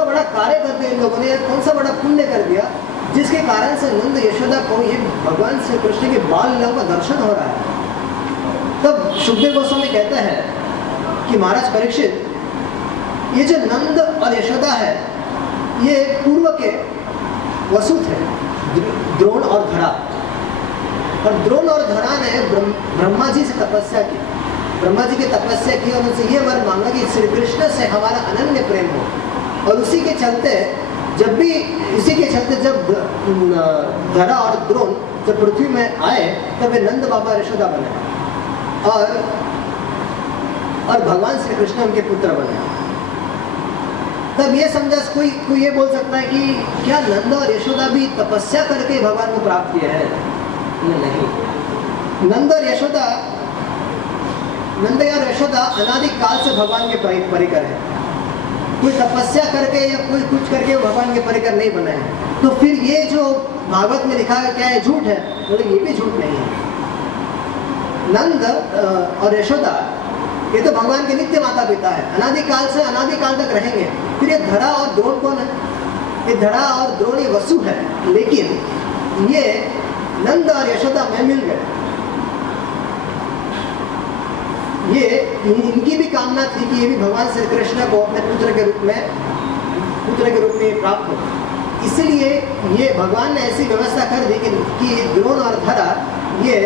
बड़ा कार्य कर दिया इन लोगों ने, कौन सा बड़ा पुण्य कर दिया जिसके कारण से नंद यशोदा को ये भगवान श्री कृष्ण के बाल लीलाओं का दर्शन हो रहा है? तब सुखदेव गोस्वामी कहते हैं कि महाराज परीक्षित, ये जो नंद और यशोदा है ये पूर्व के वसु थे, द्रोण और धरा। और द्रोण और धरा ने ब्रह्मा जी से तपस्या की, ब्रह्मा जी की तपस्या की और उनसे ये वर मांगा कि श्री कृष्ण से हमारा अनन्य प्रेम हो। और उसी के चलते जब धरा और द्रोण जब पृथ्वी में आए तब वे नंद बाबा यशोदा बने और भगवान श्री कृष्ण उनके पुत्र बने। तब ये समझा कोई ये बोल सकता है कि क्या नंद और यशोदा भी तपस्या करके भगवान को प्राप्त किया है? नहीं, नंद और यशोदा अनादि काल से भगवान के परिकर है। कोई तपस्या करके या कोई कुछ करके भगवान के परिकर नहीं बने हैं। तो फिर ये जो भागवत में लिखा है क्या है, झूठ है? बोले ये भी झूठ नहीं है। नंद और यशोदा ये तो भगवान के नित्य माता पिता है, अनादि काल से अनादि काल तक रहेंगे। फिर ये धरा और द्रोण कौन है? ये धरा और द्रोण ये वसु है, लेकिन ये नंद और यशोदा में मिल गए। ये इनकी भी कामना थी कि ये भी भगवान श्री कृष्ण को अपने पुत्र के रूप में प्राप्त हो। इसलिए ये भगवान ने ऐसी व्यवस्था कर दी कि द्रोण और धरा ये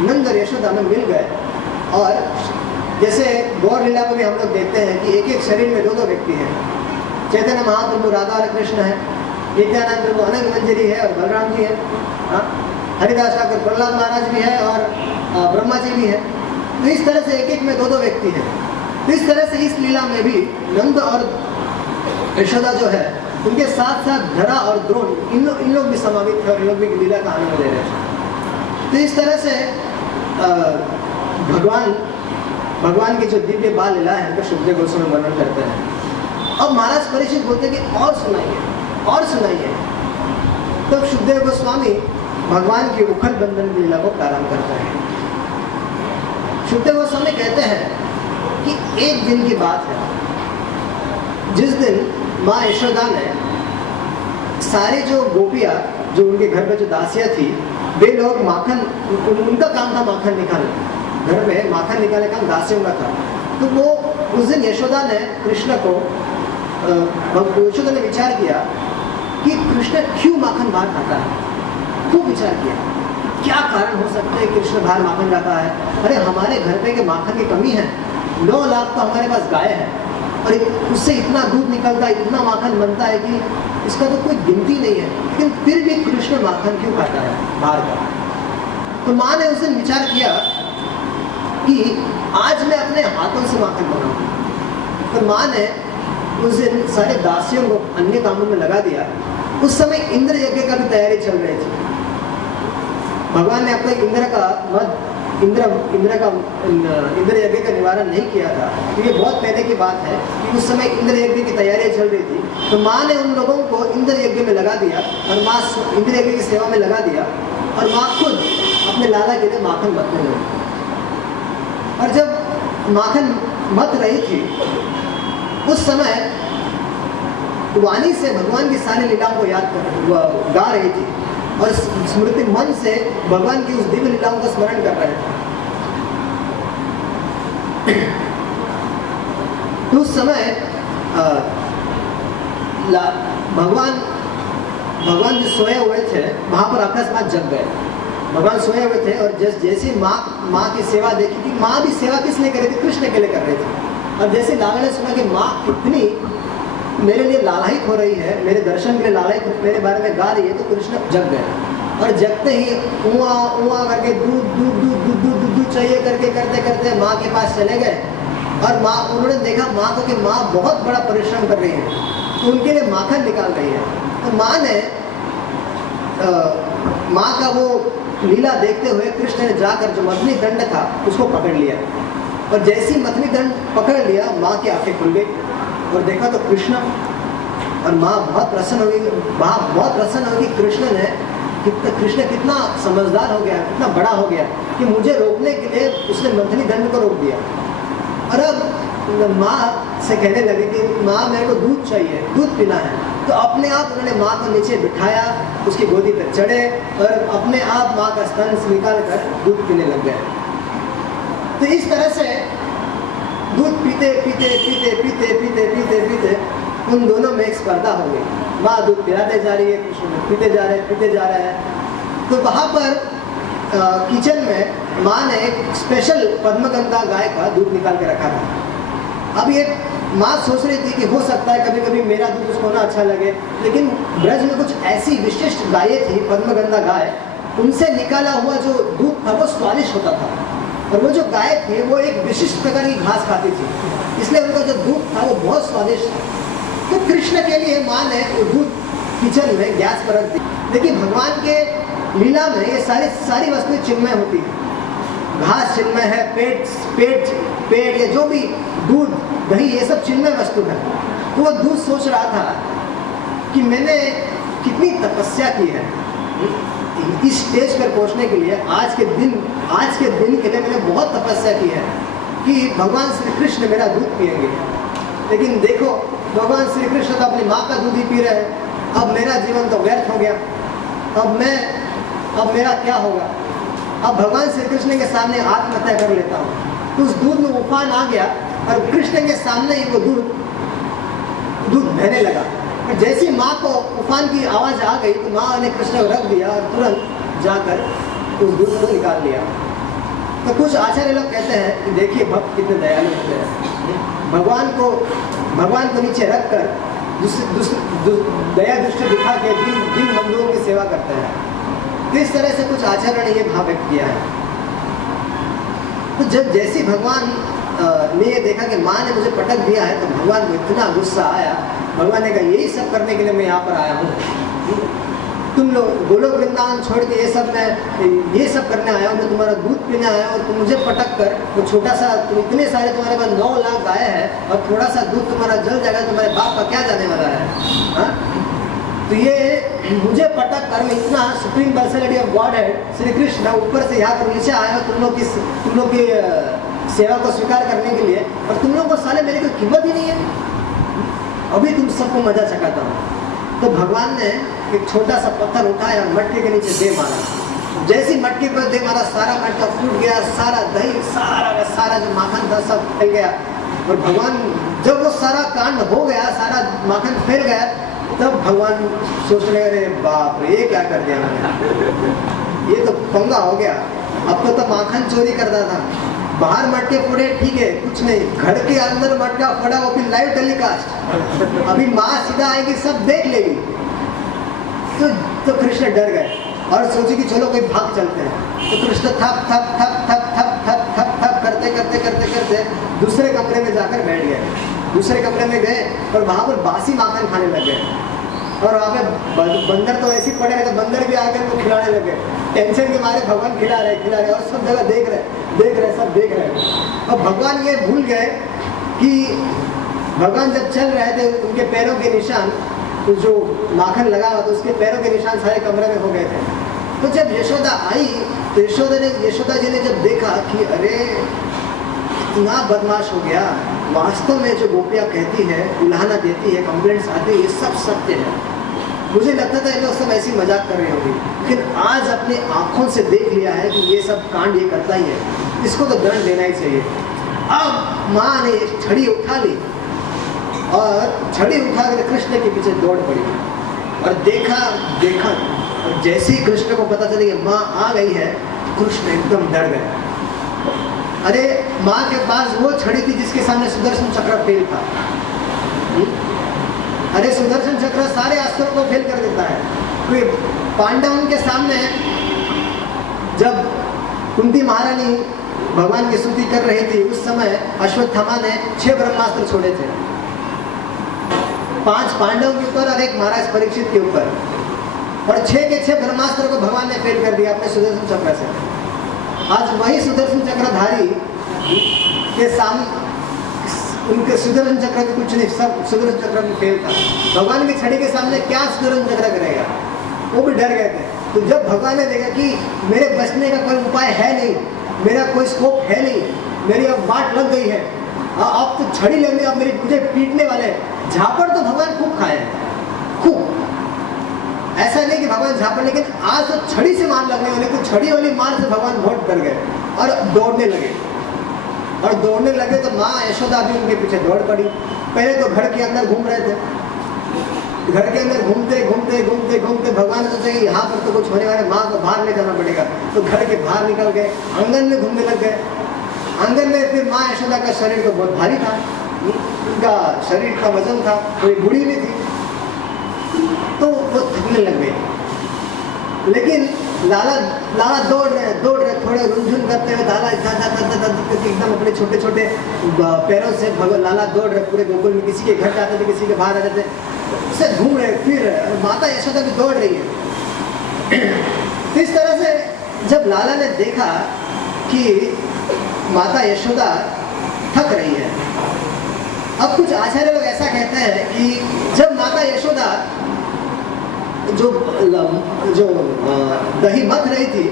नंद और यशोदा में मिल गए। और जैसे गौर लीला में भी हम लोग देखते हैं कि एक एक शरीर में दो दो व्यक्ति हैं। चैतन्य महाप्रभु राधा और कृष्ण है, नित्यानंद प्रभु अनंत मंजरी है और बलराम जी है, हरिदास ठाकुर प्रहलाद महाराज भी है और ब्रह्मा जी भी है। तो इस तरह से एक एक में दो दो व्यक्ति हैं। तो इस तरह से इस लीला में भी नंद और यशोदा जो है उनके साथ साथ धरा और द्रोण इन लोग भी समावित थे और इन लोग भी लीला का आनंद ले रहे थे। तो इस तरह से भगवान की जो दिव्य बाल लीला है उनका सुखदेव गोस्वामी वर्णन करते हैं। अब महाराज परीक्षित बोलते हैं कि और सुनाइए। तब सुखदेव गोस्वामी भगवान की उखल बंधन की लीला को प्रारंभ करते हैं। सुखदेव गोस्वामी कहते हैं कि एक दिन की बात है जिस दिन माँ यशोदा ने सारे जो गोपियाँ जो उनके घर में जो दासियाँ थी वे लोग माखन, उनका काम था माखन निकालना, घर में माखन निकालने का काम दासियों का था। तो वो उस दिन यशोदा ने कृष्ण को यशोदा ने विचार किया कि कृष्ण क्यों माखन बाहर खाता है। खूब विचार किया क्या कारण हो सकता है कृष्ण बाहर माखन खाता है। अरे हमारे घर पे के माखन की कमी है, 9 लाख तो हमारे पास गाय है और उससे इतना दूध निकलता है, इतना माखन बनता है कि इसका तो कोई गिनती नहीं है, लेकिन फिर भी कृष्ण माखन क्यों खाता है बाहर का। तो माँ ने उस दिन विचार किया कि आज मैं अपने हाथों से माखन बनाऊंगी। तो माँ ने उस दिन सारे दासियों को अन्य कामों में लगा दिया। उस समय इंद्र यज्ञ का भी तैयारी चल रही थी। भगवान ने अपने इंद्र यज्ञ का निवारण नहीं किया था, तो ये बहुत पहले की बात है कि उस समय इंद्र यज्ञ की तैयारियां चल रही थी। तो माँ ने उन लोगों को इंद्र यज्ञ में लगा दिया और माँ इंद्र यज्ञ की सेवा में लगा दिया और माँ खुद अपने लाला के लिए माखन मथने लगी। और जब माखन मथ रही थी उस समय वाणी से भगवान की सारी लीलाओं को गा रही थी और स्मृति मन से भगवान की उस दिव्य लीलाओं का स्मरण कर रहे थे। तो उस समय भगवान जो सोए हुए थे वहां पर अकस्मात जग गए। भगवान सोए हुए थे और जैसे माँ की सेवा देखी कि माँ भी सेवा किस लिए कर रही थी, कृष्ण के लिए कर रही थी। और जैसे लाला ने सुना कि माँ कितनी मेरे लिए लालायित हो रही है, मेरे दर्शन के लिए लालायित मेरे बारे में गा रही है, तो कृष्ण जग गए। और जगते ही उआ उआ करके दूध चाहिए करके करते करते माँ के पास चले गए। और माँ उन्होंने देखा माँ को कि माँ बहुत बड़ा परिश्रम कर रही है, तो उनके लिए माखन निकाल रही है। तो माँ ने माँ का वो लीला देखते हुए कृष्ण ने जाकर जो मथनी दंड था उसको पकड़ लिया और जैसी मथनी दंड पकड़ लिया माँ की आंखें खुल गई और देखा तो कृष्ण। और माँ बहुत प्रसन्न हुई कि कृष्ण कितना समझदार हो गया, कितना बड़ा हो गया कि मुझे रोकने के लिए उसने मथनी दंड को रोक दिया। और अब माँ से कहने लगे कि माँ मेरे को दूध चाहिए, दूध पीना है। तो अपने आप उन्होंने माँ को नीचे बिठाया, उसकी गोदी पर चढ़े और अपने आप माँ का स्तन निकाल कर दूध पीने लग गए। तो इस तरह से दूध पीते पीते पीते पीते पीते पीते पीते उन दोनों में एक स्पर्धा हो गई। माँ दूध पिलाते जा रही है, कृष्ण पीते जा रहे हैं। तो वहाँ पर किचन में माँ ने एक स्पेशल पद्मगंधा गाय का दूध निकाल के रखा था। अब ये माँ सोच रही थी कि हो सकता है कभी कभी मेरा दूध उसको ना अच्छा लगे, लेकिन ब्रज में कुछ ऐसी विशिष्ट गायें थी पद्मगंधा गाय, उनसे निकाला हुआ जो दूध था वो स्वादिष्ट होता था। और वो जो गाय थी वो एक विशिष्ट प्रकार की घास खाती थी, इसलिए उनका जो दूध था वो बहुत स्वादिष्ट था। तो कृष्ण के लिए माँ ने वो दूध किचन में गैस पर रख दी। देखिए भगवान के लीला में ये सारी वस्तुएं चिन्मय होती है। घास चिन्मय है, पेड़ या जो भी दूध दही ये सब चिन्मय वस्तु है। तो वो दूध सोच रहा था कि मैंने कितनी तपस्या की है इस स्टेज पर पहुंचने के लिए। आज के दिन के लिए मैंने बहुत तपस्या की है कि भगवान श्री कृष्ण मेरा दूध पिएंगे। लेकिन देखो भगवान श्री कृष्ण तो अपनी माँ का दूध ही पी रहे हैं। अब मेरा जीवन तो व्यर्थ हो गया। अब मैं अब मेरा क्या होगा, अब भगवान श्री कृष्ण के सामने आत्महत्या कर लेता हूँ। तो उस दूध में उफान आ गया और कृष्ण के सामने ही वो दूध बहने लगा। और जैसी माँ को उफान की आवाज़ आ गई तो माँ ने कृष्ण को रख दिया और तुरंत जाकर उस दूध को निकाल लिया। तो कुछ आचार्य लोग कहते हैं कि देखिए भक्त कितने दयालु होते हैं, भगवान को नीचे रखकर दया दृष्टि दिखा के दिन बंधुओं की सेवा करते हैं। तो इस तरह से कुछ आचार्य ने ये भाव व्यक्त किया है। तो जब जैसे भगवान ने ये देखा कि माँ ने मुझे पटक दिया है तो भगवान को इतना गुस्सा आया। भगवान ने कहा यही सब करने के लिए मैं यहाँ पर आया हूँ, तुम लोग गोलोक वृंदावन छोड़ के ये सब करने आया हूँ, मैं तुम्हारा दूध पीने आया हूँ और तुम मुझे पटक कर वो छोटा सा, इतने सारे तुम्हारे पास 9 लाख गाय है और थोड़ा सा दूध तुम्हारा जल जाएगा, तुम्हारे बाप का क्या जाने वाला है। हाँ? तो ये मुझे पटक कर इतना सुप्रीम पर्सनैलिटी ऑफ गॉड है श्री कृष्ण ऊपर से यहाँ पर नीचे आया हो तुम लोग की सेवा को स्वीकार करने के लिए, और तुम लोग को साले मेरी कोई कीमत ही नहीं है, अभी तुम सबको मजा चखाता हूँ। तो भगवान ने एक छोटा सा पत्थर उठाया और मटके के नीचे दे मारा। जैसी मटके पर दे मारा सारा मटका फूट गया, सारा दही सारा जो माखन था सब फैल गया। और भगवान जब वो सारा कांड हो गया, सारा माखन फैल गया, तब भगवान सोचने लगे बाप रे ये क्या कर दिया मैंने, ये तो पंगा हो गया। अब तो माखन चोरी करता था, बाहर मटके फोड़े ठीक है कुछ नहीं, घर के अंदर मटका फोड़ा वो भी लाइव टेलीकास्ट, अभी माँ सीधा आएगी सब देख लेगी। तो कृष्ण डर गए और सोचे कि चलो कोई भाग चलते हैं। तो कृष्ण थप थप थप थप थप थप थप थप करते करते करते करते दूसरे कमरे में जाकर बैठ गए। दूसरे कमरे में गए और वहाँ पर बासी माखन खाने लगे। और वहाँ पे बंदर तो ऐसे ही पड़े रहे, तो बंदर भी आकर को खिलाने लगे। टेंशन के मारे भगवान खिला रहे और सब जगह देख रहे सब देख रहे। और भगवान ये भूल गए कि भगवान जब चल रहे थे उनके पैरों के निशान, तो जो माखन लगा हुआ था उसके पैरों के निशान सारे कमरे में हो गए थे। तो जब यशोदा आई तो यशोदा जी ने जब देखा कि अरे इतना बदमाश हो गया, वास्तव में जो गोपियाँ कहती है, उल्हाना देती है, कंप्लेंट्स आती है, ये सब सत्य है। मुझे लगता था ये लोग सब ऐसी मजाक कर रही होगी, लेकिन आज अपने आंखों से देख लिया है कि ये सब कांड ये करता ही है, इसको तो दंड देना ही चाहिए। अब माँ ने एक छड़ी उठा ली और छड़ी उठा कर कृष्ण के पीछे दौड़ पड़ी और देखा और जैसे ही कृष्ण को पता चला कि माँ आ गई है, कृष्ण एकदम डर गए। अरे माँ के पास वो छड़ी थी जिसके सामने सुदर्शन चक्र फेल था। अरे सुदर्शन चक्र सारे अस्त्रों को फेल कर देता है। तो पांडवों के सामने जब कुंती महारानी भगवान की स्तुति कर रही थी, उस समय अश्वत्थामा ने 6 ब्रह्मास्त्र छोड़े थे, 5 पांडवों के ऊपर और 1 महाराज परीक्षित के ऊपर, और 6 के 6 ब्रह्मास्त्र को भगवान ने फेल कर दिया अपने सुदर्शन चक्र से। आज वही सुदर्शन चक्रधारी के सामने उनके सुदर्शन चक्र में कुछ नहीं, सब सुदर्शन चक्र में फेल था। भगवान की छड़ी के सामने क्या सुदर्शन चक्र करेगा, वो भी डर गए थे। तो जब भगवान ने देखा कि मेरे बचने का कोई उपाय है नहीं, मेरा कोई स्कोप है नहीं, मेरी अब बात लग गई है, अब तो छड़ी लेंगे, अब मुझे पीटने वाले। झापड़ तो भगवान खूब खाए हैं, खूब, ऐसा नहीं कि भगवान झापड़, लेकिन आज तो छड़ी से मार लगने वाले, तो छड़ी वाली मार से भगवान बहुत डर गए और दौड़ने लगे। तो माँ यशोदा भी उनके पीछे दौड़ पड़ी। पहले तो घर के अंदर घूम रहे थे, घर के अंदर घूमते भगवान ने सोचा कि यहाँ पर तो कुछ होने वाला, माँ को बाहर ले जाना पड़ेगा। तो घर के बाहर निकल गए, आंगन में घूमने लग गए। आंगन में फिर माँ यशोदा का शरीर तो बहुत भारी था, उनका शरीर का वजन था, कोई बूढ़ी भी थी, तो वो थकने लग गए। लेकिन लाला दौड़ रहे, थोड़े रुझुन करते हुए लाला एकदम अपने छोटे छोटे पैरों से लाला दौड़ रहे पूरे गोकुल में, किसी के घर जाते थे, किसी के बाहर आ जाते, उसे घूम रहे, फिर माता यशोदा भी दौड़ रही है। तो इस तरह से जब लाला ने देखा कि माता यशोदा थक रही है, अब कुछ आचार्य लोग ऐसा कहते हैं कि जब माता यशोदा जो दही मथ रही थी,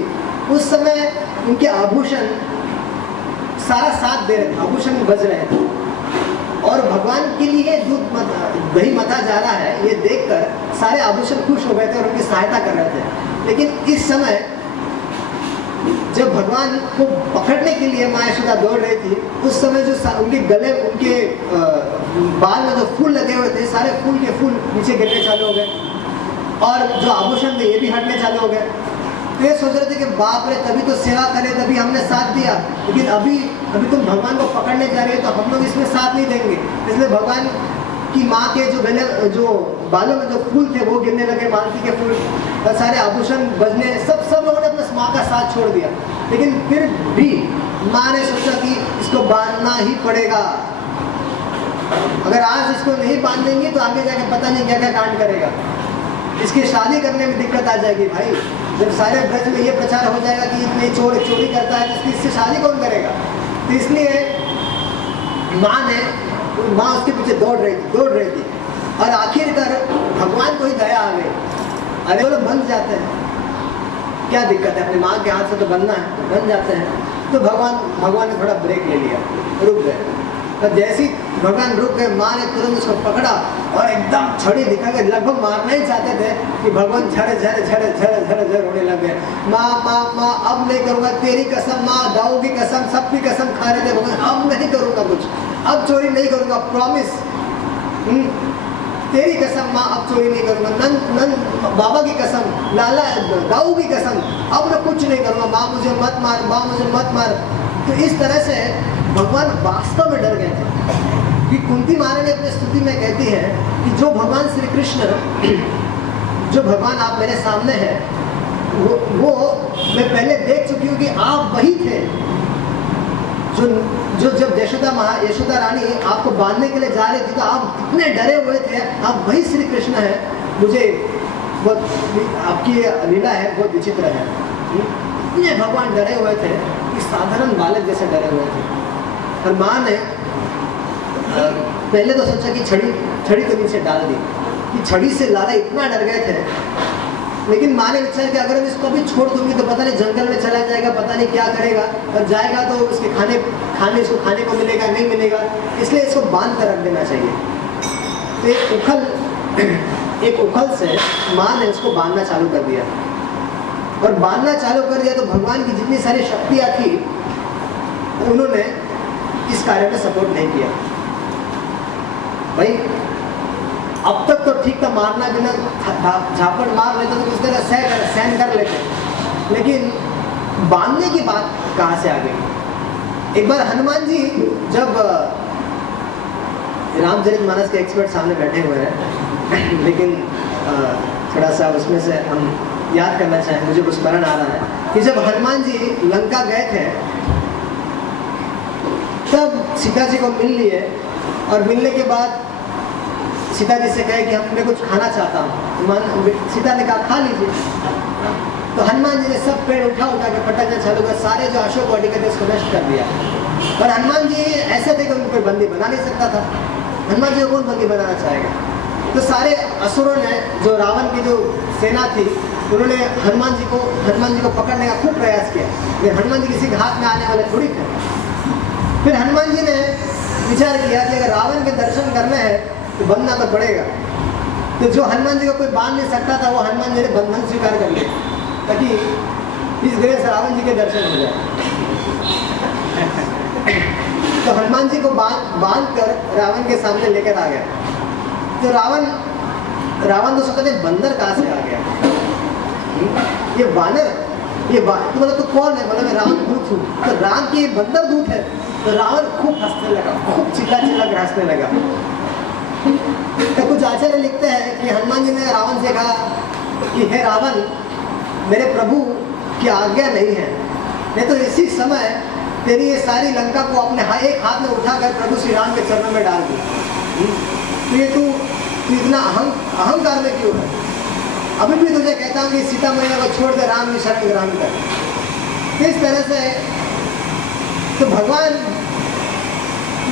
उस समय उनके आभूषण सारा साथ दे रहे थे, आभूषण बज रहे थे, और भगवान के लिए दही मथा जा रहा है ये देखकर सारे आभूषण खुश हो गए थे और उनकी सहायता कर रहे थे। लेकिन इस समय जब भगवान को पकड़ने के लिए माँ यशोदा दौड़ रही थी, उस समय जो उनके गले, उनके बाल में जो फूल लगे हुए थे, सारे फूल के फूल नीचे गिरने चालू हो गए और जो आभूषण थे ये भी हटने चालू हो गए। तो ये सोच रहे थे कि बाप रे, तभी तो सेवा करे, तभी हमने साथ दिया, लेकिन अभी तुम भगवान को पकड़ने जा रही हो तो हम लोग इसमें साथ नहीं देंगे। इसलिए भगवान की माँ के जो गले, जो बालों में जो फूल थे वो गिरने लगे, मालती के फूल, और सारे आभूषण बजने, सब लोगों ने अपने माँ का साथ छोड़ दिया। लेकिन फिर भी माँ ने सोचा कि इसको बांधना ही पड़ेगा, अगर आज इसको नहीं बांधेंगे तो आगे जाके पता नहीं क्या क्या कांड करेगा, इसकी शादी करने में दिक्कत आ जाएगी। भाई जब सारे ब्रज में ये प्रचार हो जाएगा कि इतने चोर चोरी करता है, तो इससे शादी कौन करेगा। तो इसलिए माँ उसके पीछे दौड़ रही थी और आखिरकार भगवान को ही दया आ गई। अरे वो लोग बंध जाते हैं, क्या दिक्कत है, अपनी माँ के हाथ से तो बनना है, बन जाते हैं। तो भगवान ने थोड़ा ब्रेक ले लिया, रुक गए। तो जैसे ही भगवान रुक गए, माँ ने तुरंत उसको पकड़ा और एकदम छड़ी दिखा के लगभग मारना ही चाहते थे कि भगवान झड़े रोने लग गए। माँ अब नहीं करूँगा, तेरी कसम माँ, दाऊ की कसम, सबकी कसम खा रहे थे भगवान, अब नहीं करूँगा कुछ, अब चोरी नहीं करूँगा, प्रॉमिस, तेरी कसम माँ, अब चोरी नहीं करूँगा, नंद बाबा की कसम, लाला दाऊ की कसम, अब मैं कुछ नहीं करूँगा, माँ मुझे मत मार, माँ मुझे मत मार। तो इस तरह से भगवान वास्तव में डर गए थे। कि कुंती महारानी ने अपनी स्तुति में कहती है कि जो भगवान श्री कृष्ण, जो भगवान आप मेरे सामने हैं, वो मैं पहले देख चुकी हूँ कि आप वही थे जो जब यशोदा रानी आपको बांधने के लिए जा रही थी तो आप कितने डरे हुए थे, आप वही श्री कृष्ण है। मुझे बहुत आपकी लीला है, बहुत विचित्र है। इतने भगवान डरे हुए थे कि साधारण बालक जैसे डरे हुए थे। और माँ ने पहले तो सोचा कि छड़ी को नीचे डाल दी, कि छड़ी से लाला इतना डर गए थे। लेकिन माँ ने विचार किया अगर मैं इसको भी छोड़ दूंगी तो पता नहीं जंगल में चला जाएगा, पता नहीं क्या करेगा, और जाएगा तो उसके इसको खाने को मिलेगा नहीं मिलेगा, इसलिए इसको बांध कर रख देना चाहिए। तो एक उखल से माँ ने उसको बांधना चालू कर दिया, और बांधना चालू कर दिया तो भगवान की जितनी सारी शक्तियाँ थी उन्होंने इस कार्य में सपोर्ट नहीं किया। भाई अब तक तो ठीक था, मारना बिना झापड़ मार लेते तो किस तरह सहन कर लेते, लेकिन बांधने की बात कहाँ से आ गई। एक बार हनुमान जी जब रामचरितमानस के एक्सपर्ट सामने बैठे हुए हैं, लेकिन थोड़ा सा उसमें से हम याद करना चाहें, मुझे कुछ स्मरण आ रहा है कि जब हनुमान जी लंका गए थे तब सीता जी को मिल लिए, और मिलने के बाद सीता जी से कहे कि मैं कुछ खाना चाहता हूँ। सीता ने कहा खा लीजिए। तो हनुमान जी ने सब पेड़ उठा के पटकना चालू कर, सारे जो अशोक वाटिका थे उसको नष्ट कर दिया। और हनुमान जी ऐसे थे कि उनको कोई बंदी बना नहीं सकता था। हनुमान जी को कौन बंदी बनाना चाहेगा। तो सारे असुरों ने, जो रावण की जो सेना थी, उन्होंने हनुमान जी को पकड़ने का खूब प्रयास किया, लेकिन हनुमान जी किसी के हाथ में आने वाले थोड़ी थे। फिर हनुमान जी ने विचार किया कि अगर रावण के दर्शन करने हैं तो बनना तो पड़ेगा। तो जो हनुमान जी को कोई बांध नहीं सकता था, वो हनुमान जी ने बंधन स्वीकार कर लिया, ताकि इस ग्रह से रावण जी के दर्शन हो जाए। तो हनुमान जी को बांध कर रावण के सामने लेकर आ गया। तो रावण तो सोचते बंदर कहाँ से आ गया, ये वानर, तो बोला तो कौन है, बोला मैं राम दूत हूँ। तो राम की बंदर दूत है। तो रावण खूब हंसने लगा, खूब चिल्ला हंसने लगा। तो कुछ आचार्य लिखते हैं कि हनुमान जी ने रावण से कहा कि हे रावण, मेरे प्रभु की आज्ञा नहीं है, नहीं तो इसी समय तेरी ये सारी लंका को अपने एक हाथ में उठाकर प्रभु श्री राम के चरणों में डाल दी। तो ये तू इतना अहंकार में क्यों है। अभी भी तुझे कहता हूँ कि सीता मैया को छोड़ दे, राम की शरण ग्रहण कर। इस तरह से तो भगवान,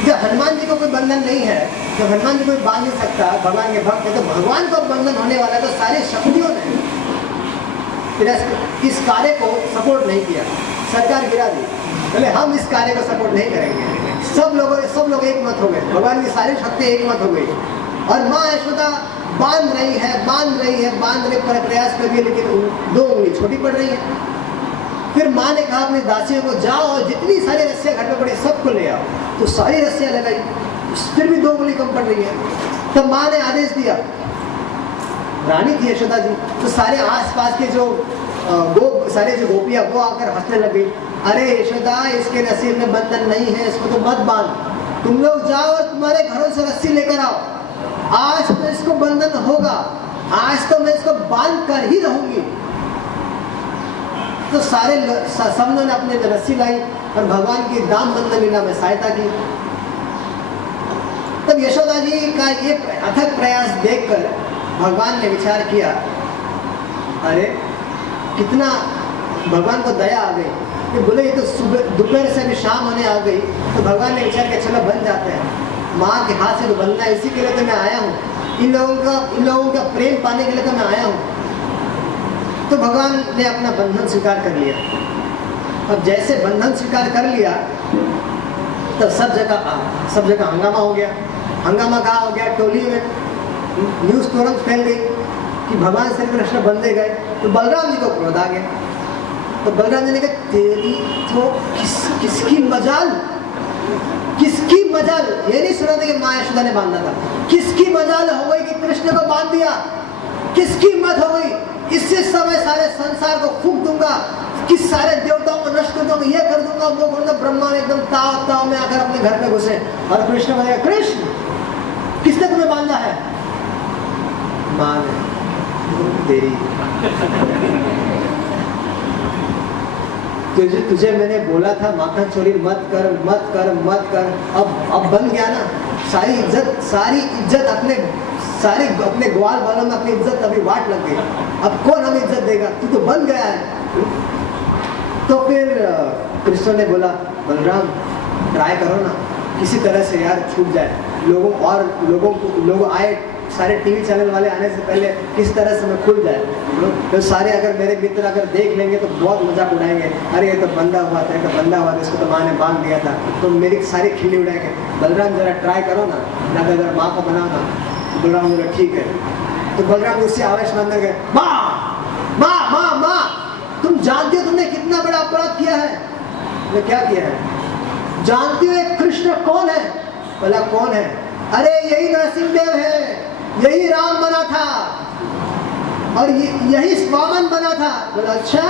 जब हनुमान जी को कोई बंधन नहीं है, तो हनुमान जी को बांध नहीं सकता, भगवान के भक्त है, तो भगवान को बंधन होने वाला है। तो सारी शक्तियों ने फिर इस कार्य को सपोर्ट नहीं किया, सरकार गिरा दी, बोले हम इस कार्य को सपोर्ट नहीं करेंगे। सब लोग एक मत हो गए, भगवान की सारी शक्ति एक मत हो गई। और माँ यशोदा बांध रही है प्रयास कर रही है, लेकिन 2 उंगली छोटी पड़ रही है। फिर माँ ने कहा अपनी दासियों को, जाओ और जितनी सारी रस्सियाँ घर में पड़ी सबको ले आओ। तो सारी रस्सियाँ लगाई, फिर भी 2 उंगली कम पड़ रही है। तब माँ ने आदेश दिया, रानी थी यशोदा जी, तो सारे आसपास के जो गोपियाँ वो आकर हंसने लगी। अरे यशोदा, इसके रस्सी में बंधन नहीं है, इसको तो मत बांध, तुम लोग जाओ और तुम्हारे घरों से रस्सी लेकर आओ, आज तो इसको बंधन होगा, आज तो मैं इसको बांध कर ही रहूंगी। तो सब ने अपने रस्सी लाई और भगवान की दाम बंधन लीला में सहायता की। तब यशोदा जी का ये अथक प्रयास देखकर भगवान ने विचार किया, अरे कितना भगवान को दया आ गई कि बोले ये तो सुबह दोपहर से भी शाम होने आ गई। तो भगवान ने विचार किया, चलो बन जाते हैं, माँ के हाथ से तो बनना है, इसी के लिए तो मैं आया हूँ, इन लोगों का प्रेम पाने के लिए तो मैं आया हूँ। तो भगवान ने अपना बंधन स्वीकार कर लिया। अब जैसे बंधन स्वीकार कर लिया तब सब जगह हंगामा हो गया। हंगामा कहाँ हो गया? टोली में न्यूज़ तुरंत फैल गई कि भगवान श्री कृष्ण बंधे गए। तो बलराम जी को क्रोध आ गया। तो बलराम जी ने कहा, तेरी तो किसकी मजाल, ये नहीं सुना था कि माँ यशोदा ने बांधा था, किसकी मजाल हो गई कि कृष्ण को बांध दिया, किसकी हिम्मत हो गई, इससे समय सारे संसार को फूंक दूंगा, किस सारे देवताओं को नष्ट कर दूंगा, ये कर दूंगा, वो कर दूंगा। ब्रह्मा ने एकदम ताव में आकर अपने घर में घुसे और कृष्ण बोले, कृष्ण किसने तुम्हें बांधा है? माँ ने, तेरी तुझे मैंने बोला था माखन चोरी मत कर। अब बन गया ना, सारी इज्जत अपने ग्वाल वालों में अपनी इज्जत अभी वाट लग गई। अब कौन हमें इज्जत देगा? तू तो बन गया है। तो फिर कृष्ण ने बोला, बलराम ट्राई करो ना, किसी तरह से यार छूट जाए, लोग आए, सारे टीवी चैनल वाले आने से पहले किस तरह से मैं खुल जाए। तो सारे अगर मेरे मित्र अगर देख लेंगे तो बहुत मजाक उड़ाएंगे, अरे ये तो बंधा हुआ था, इसको तो माँ ने बांध दिया था, तो मेरी सारी खिल्ली उड़ाएंगे। बलराम जरा ट्राई करो ना, अगर माँ को बनाओ ना। तो बलराम बोला ठीक है। तो बलराम उससे आवेश में अंदर गए, माँ तुम जानती हो तुमने कितना बड़ा अपराध किया है? मैं क्या किया है? जानती हो कृष्ण कौन है? बोला कौन है? अरे यही नरसिंहदेव है, यही राम बना था और यही वामन बना था। बोला अच्छा,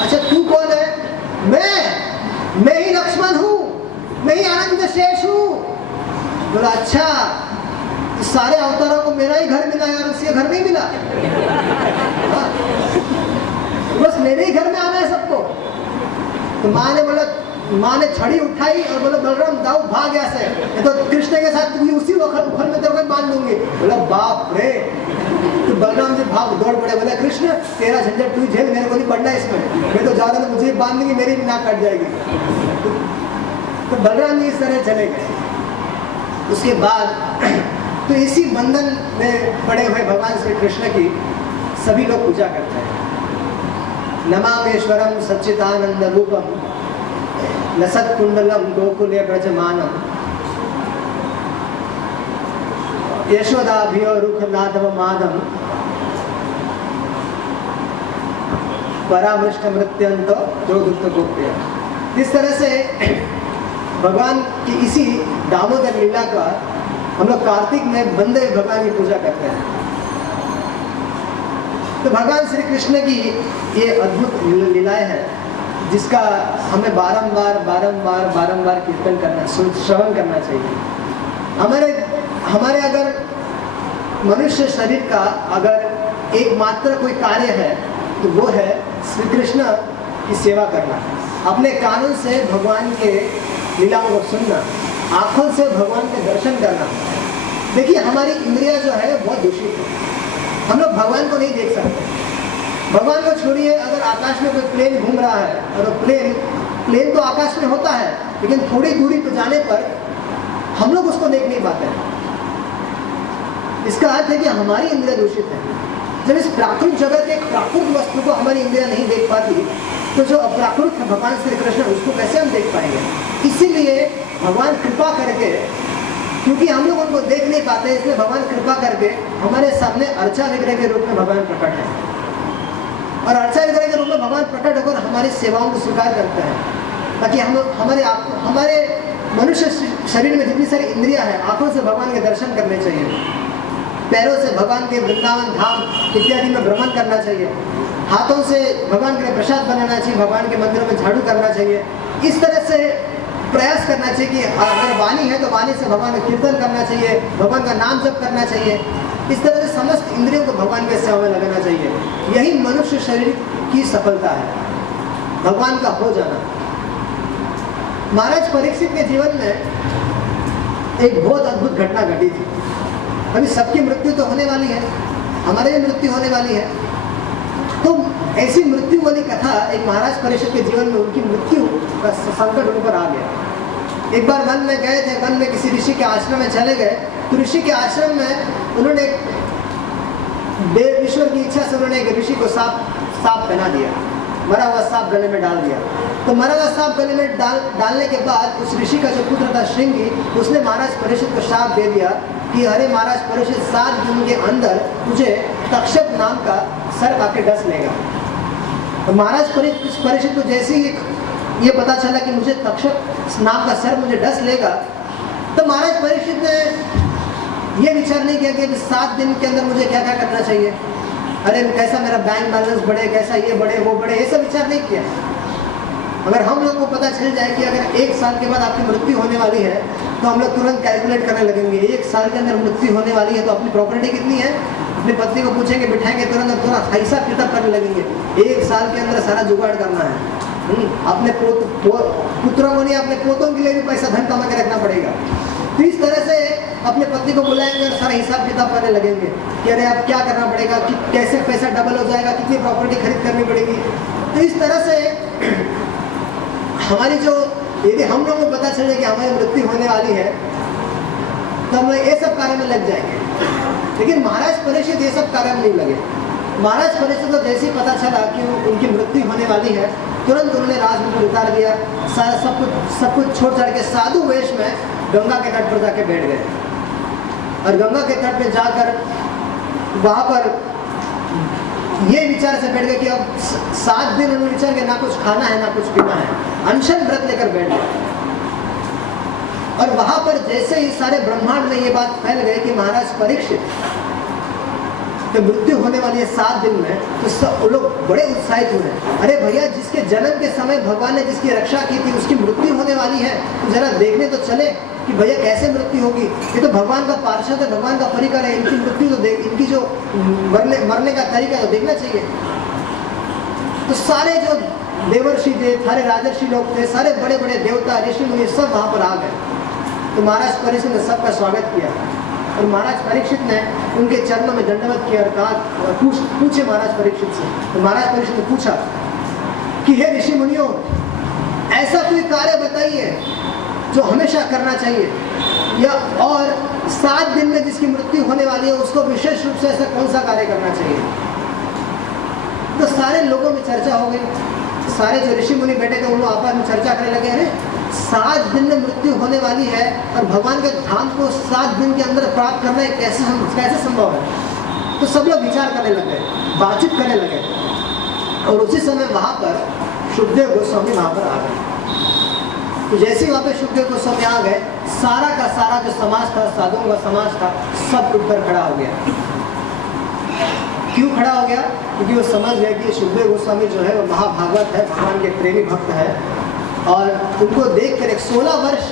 अच्छा तू कौन है? मैं ही लक्ष्मण हूँ, मैं ही आनंद शेष हूँ। बोला अच्छा, सारे अवतारों को मेरा ही घर मिला है और उसके घर नहीं मिला? बस मेरे ही घर में आना है सबको। तो माँ ने छड़ी उठाई और बोला, बलराम दाऊ भाग गया से, तो कृष्ण के साथ उसी उखल में तेरे को बांध दूंगी। बोला बाप रे। तो बलराम जी भाग दौड़ पड़े, बोले कृष्ण तेरा झंझट तू झेल, मेरे को नहीं पड़ना इसमें, मैं तो जा रहा हूँ, मुझे बांध देंगे, मेरी नाक कट जाएगी। तो बलराम जी इस तरह चले गए। उसके बाद तो इसी बंधन में पड़े हुए भगवान श्री कृष्ण की सभी लोग पूजा करते हैं। नमामेश्वरम सच्चिदानंद रूपम लसत कुंडलम गोकुले ब्रजमानम यशोदाभियो रुखनादव मादम परामृष्ट मृत्यंत जोदुक्त गोप्य। इस तरह से भगवान की इसी दामोदर लीला का हम लोग कार्तिक में बंदे भगवान की पूजा करते हैं। तो भगवान श्री कृष्ण की ये अद्भुत लीलाएं हैं जिसका हमें बारंबार कीर्तन करना, श्रवण करना चाहिए। हमारे अगर मनुष्य शरीर का अगर एकमात्र कोई कार्य है तो वो है श्री कृष्ण की सेवा करना, अपने कानों से भगवान के लीलाओं को सुनना, आँखों से भगवान के दर्शन करना। देखिए हमारी इंद्रिया जो है बहुत दूषित है, हम लोग भगवान को नहीं देख सकते। भगवान को छोड़िए, अगर आकाश में कोई प्लेन घूम रहा है और प्लेन तो आकाश में होता है, लेकिन थोड़ी दूरी पर जाने पर हम लोग उसको देख नहीं पाते हैं। इसका अर्थ है कि हमारी इंद्रिया दूषित है। जब इस प्राकृत जगत के प्राकृत वस्तु को हमारी इंद्रिया नहीं देख पाती, तो जो अप्राकृत है भगवान श्री कृष्ण, उसको कैसे हम देख पाएंगे? इसीलिए भगवान कृपा करके क्योंकि हम लोग उनको देख नहीं पाते, इसलिए भगवान कृपा करके हमारे सामने अर्चा विग्रह के रूप में भगवान प्रकट है, और अर्चा विग्रह के रूप में भगवान प्रकट होकर हमारी सेवाओं को स्वीकार करते हैं, ताकि हमारे मनुष्य शरीर में जितनी सारी इंद्रियां हैं, आंखों से भगवान के दर्शन करने चाहिए, पैरों से भगवान के वृंदावन धाम इत्यादि में भ्रमण करना चाहिए, हाथों से भगवान के लिए प्रसाद बनाना चाहिए, भगवान के मंदिरों में झाड़ू करना चाहिए। इस तरह से प्रयास करना चाहिए कि अगर वाणी है तो वाणी से भगवान का कीर्तन करना चाहिए, भगवान का नाम जप करना चाहिए। इस तरह से समस्त इंद्रियों को भगवान के सेवा में लगाना चाहिए। यही मनुष्य शरीर की सफलता है, भगवान का हो जाना। महाराज परीक्षित के जीवन में एक बहुत अद्भुत घटना घटी थी। अभी सबकी मृत्यु तो होने वाली है, हमारे भी मृत्यु होने वाली है, तो ऐसी मृत्यु वाली कथा एक महाराज परीक्षित के जीवन में उनकी मृत्यु का संकट उन पर आ गया। एक बार वन में गए थे, वन में किसी ऋषि के आश्रम में चले गए, तो ऋषि के आश्रम में उन्होंने ईश्वर की इच्छा से उन्होंने एक ऋषि को सांप पहना दिया, मरा हुआ सांप गले में डाल दिया। तो मरा हुआ सांप गले में डालने के बाद उस ऋषि का जो पुत्र था श्रृंगी, उसने महाराज परीक्षित को शाप दे दिया कि अरे महाराज परीक्षित 7 दिन के अंदर तुझे तक्षक नाम का सर्प आके डस लेगा। तो महाराज परीक्षित को जैसे ही ये पता चला कि मुझे तक्षक नाम का सर्प मुझे डस लेगा, तो महाराज परीक्षित ने ये विचार नहीं किया कि 7 दिन के अंदर मुझे क्या क्या करना चाहिए, अरे कैसा मेरा बैंक बैलेंस बढ़े, कैसा ये बढ़े वो बढ़े, ये सब विचार नहीं किया। अगर हम लोग को पता चल जाए कि अगर 1 साल के बाद आपकी मृत्यु होने वाली है, तो हम लोग तुरंत कैलकुलेट करने लगेंगे। 1 साल के अंदर मृत्यु होने वाली है तो अपनी प्रॉपर्टी कितनी है, अपनी पत्नी को पूछेंगे, बिठाएंगे, तुरंत हिसाब किताब करने लगेंगे। 1 साल के अंदर सारा जुगाड़ करना है। अपने पुत्रों को नहीं, अपने पोतों के लिए भी पैसा धन कमा के रखना पड़ेगा। तो इस तरह से अपने पत्नी को बुलाएंगे और सारा हिसाब किताब करने लगेंगे कि अरे अब क्या करना पड़ेगा, कि कैसे पैसा डबल हो जाएगा, कितनी प्रॉपर्टी खरीद करनी पड़ेगी। तो इस तरह से हमारी जो, यदि हम लोगों को पता चले कि हमारी मृत्यु होने वाली है, तो हम लोग ये सब कार्य में लग जाएंगे। लेकिन महाराज परीक्षित ये सब कार्य में नहीं लगे। महाराज परीक्षित को जैसे ही पता चला कि उनकी मृत्यु होने वाली है, तुरंत उन्होंने राजमुकुट उतार दिया, सारा सब कुछ छोड़ छाड़ के साधु वेश में गंगा के तट पर जाके बैठ गए। और गंगा के तट पे जाकर वहां पर ये विचार से बैठ गए कि अब 7 दिन उन्होंने विचार किया, ना कुछ खाना है ना कुछ पीना है, अनशन व्रत लेकर बैठ गए। और वहां पर जैसे ही सारे ब्रह्मांड में ये बात फैल गई कि महाराज परीक्षित तो मृत्यु होने वाली है 7 दिन में, तो सब लोग बड़े उत्साहित हुए। अरे भैया, जिसके जन्म के समय भगवान ने जिसकी रक्षा की थी उसकी मृत्यु होने वाली है, तो जरा देखने तो चले कि भैया कैसे मृत्यु होगी। ये तो भगवान का पार्षद है, भगवान का परिकर है, इनकी मृत्यु तो देख, इनकी जो मरने का तरीका तो देखना चाहिए। तो सारे जो देवर्षि थे, सारे राजर्षि लोग थे, सारे बड़े बड़े देवता ऋषि मुनि सब वहां पर आ गए। तो महाराज परीक्षित ने सबका स्वागत किया और महाराज परीक्षित ने उनके चरणों में दंडवत किया और कहा, पूछे महाराज परीक्षित से। तो महाराज परीक्षित ने पूछा कि हे ऋषि मुनियों, ऐसा कोई कार्य बताइए जो हमेशा करना चाहिए, या और 7 दिन में जिसकी मृत्यु होने वाली है उसको विशेष रूप से ऐसा कौन सा कार्य करना चाहिए। तो सारे लोगों में चर्चा हो गई। सारे जो ऋषि मुनि बैठे थे उन लोग आपस में चर्चा करने लगे, अरे 7 दिन में मृत्यु होने वाली है और भगवान के धाम को 7 दिन के अंदर प्राप्त करना है, कैसे संभव है। तो सब लोग विचार करने लगे, बातचीत करने लगे। और उसी समय वहां पर सुखदेव गोस्वामी वहां पर आ गए। तो जैसे ही वहां पर सुखदेव गोस्वामी आ गए, सारा का सारा जो समाज था, साधुओं का समाज था, सब उठकर खड़ा हो गया। क्यों खड़ा हो गया? क्योंकि वो समझ गए कि सुखदेव गोस्वामी जो है वो महाभागवत है, भगवान के प्रेमी भक्त है। और उनको देख कर 16 वर्ष,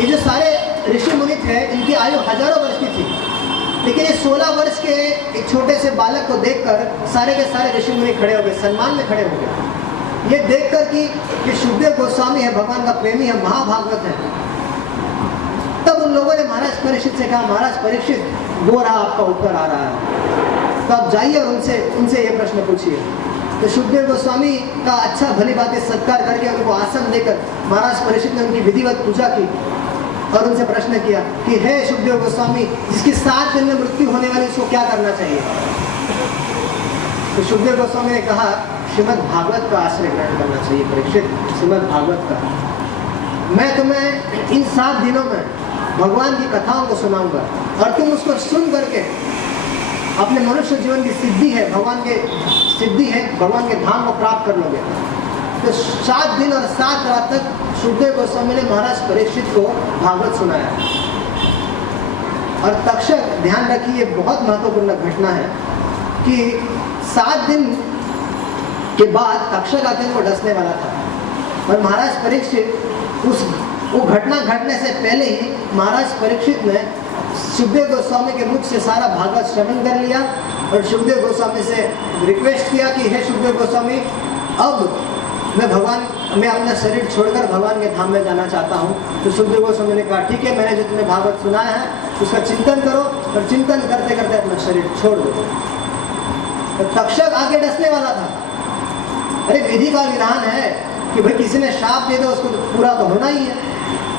ये जो सारे ऋषि मुनि थे इनकी आयु हजारों वर्ष की थी, लेकिन ये 16 वर्ष के एक छोटे से बालक को देखकर सारे के सारे ऋषि मुनि खड़े हो गए, सम्मान में खड़े हो गए। ये देखकर कि ये सुखदेव गोस्वामी है, भगवान का प्रेमी है, महाभागवत है। तब उन लोगों ने महाराज परीक्षित से कहा, महाराज परीक्षित, गोरा आपका ऊपर आ रहा है, तो आप जाइए और उनसे ये प्रश्न पूछिए। तो सुखदेव गोस्वामी का अच्छा भली बातें सत्कार करके उनको आसन देकर महाराज परीक्षित ने उनकी विधिवत पूजा की और उनसे प्रश्न किया कि हे सुखदेव गोस्वामी, जिसकी 7 दिन में मृत्यु होने वाली उसको क्या करना चाहिए। तो सुखदेव गोस्वामी ने कहा, श्रीमद् भागवत का आश्रय ग्रहण करना चाहिए परीक्षित, श्रीमद् भागवत का। मैं तुम्हें इन 7 दिनों में भगवान की कथाओं को सुनाऊंगा और तुम उसको सुन करके अपने मनुष्य जीवन की सिद्धि है, भगवान के धाम को प्राप्त कर लोगे। तो 7 दिन और 7 रात तक सुखदेव गोस्वामी ने महाराज परीक्षित को भागवत सुनाया। और तक्षक, ध्यान रखिए, ये बहुत महत्वपूर्ण घटना है कि 7 दिन के बाद तक्षक आके को डसने वाला था और महाराज परीक्षित वो घटना घटने से पहले ही महाराज परीक्षित ने सुखदेव गोस्वामी के मुख से सारा भागवत श्रवण कर लिया और सुखदेव गोस्वामी से रिक्वेस्ट किया कि हे सुखदेव गोस्वामी, अब मैं अपना शरीर छोड़कर भगवान के धाम में जाना चाहता हूँ। तो सुखदेव गोस्वामी ने कहा ठीक है, मैंने जो तुम्हें भागवत सुनाया है उसका चिंतन करो और चिंतन करते करते अपना शरीर छोड़ दो। तो तक्षक आगे डसने वाला था। अरे विधि का विधान है कि भाई किसी ने श्राप दे दो उसको पूरा तो होना ही है।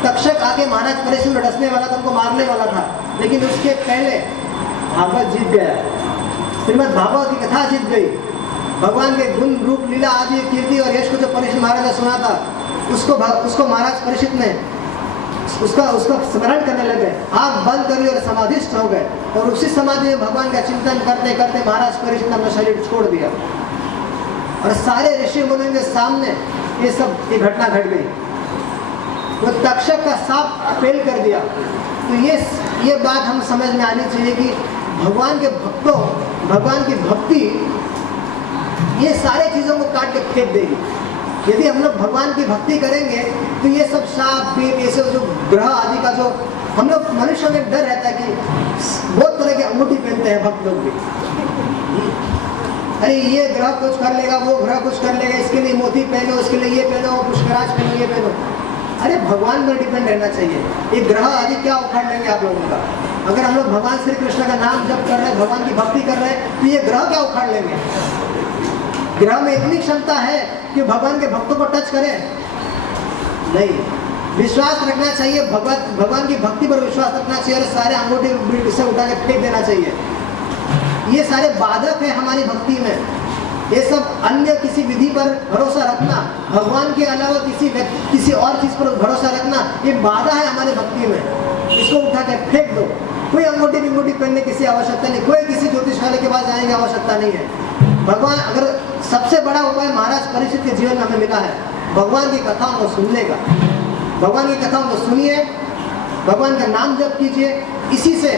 तक्षक आके महाराज परीक्षित को डसने वाला था, उनको मारने वाला था, लेकिन उसके पहले भागवत जीत गया। श्रीमद् भागवत की कथा जीत गई। भगवान के गुण रूप लीला आदि कीर्ति और यश को जो परीक्षित महाराज ने सुना था उसको महाराज परीक्षित ने उसका स्मरण करने लगे, आँख बंद करी और समाधिस्थ हो गए और उसी समाधि में भगवान का चिंतन करते करते महाराज परीक्षित ने अपना शरीर छोड़ दिया और सारे ऋषि मुनियों के सामने ये घटना घट गई। वो तक्षक का साप फेल कर दिया। तो ये बात हम समझ में आनी चाहिए कि भगवान के भक्तों, भगवान की भक्ति ये सारे चीज़ों को काट के फेंक देगी। यदि हम लोग भगवान की भक्ति करेंगे तो ये सब साप बीप ये सब जो ग्रह आदि का जो हम लोग मनुष्यों में डर रहता है कि बहुत तरह की अंगूठी पहनते हैं भक्त लोग भी। अरे ये ग्रह कुछ कर लेगा, वो ग्रह कुछ कर लेगा, इसके लिए मोती पहनो, इसके लिए ये पहनो, पुष्कराज पहनो, ये पहनो। अरे भगवान पर डिपेंड रहना चाहिए। ये ग्रह आदि क्या उखाड़ लेंगे आप लोगों का? अगर हम लोग भगवान श्री कृष्ण का नाम जप कर रहे हैं, भगवान की भक्ति कर रहे हैं, तो ये ग्रह क्या उखाड़ लेंगे? ग्रह में इतनी क्षमता है कि भगवान के भक्तों को टच करें? नहीं। विश्वास रखना चाहिए, भगवान की भक्ति पर विश्वास रखना चाहिए और सारे अंगूठे से उठा के फेंक देना चाहिए। ये सारे बाधक है हमारी भक्ति में। ये सब अन्य किसी विधि पर भरोसा रखना, भगवान के अलावा किसी और चीज पर भरोसा रखना, ये बाधा है हमारी भक्ति में। इसको उठा के फेंक दो। कोई अंगूठी पहनने की आवश्यकता नहीं, कोई किसी ज्योतिष वाले के पास जाने की आवश्यकता नहीं है। भगवान, अगर सबसे बड़ा उपाय महाराज परीक्षित के जीवन में हमें मिला है भगवान की कथाओं को सुनने का। भगवान की कथाओं को सुनिए, भगवान का नाम जप कीजिए, इसी से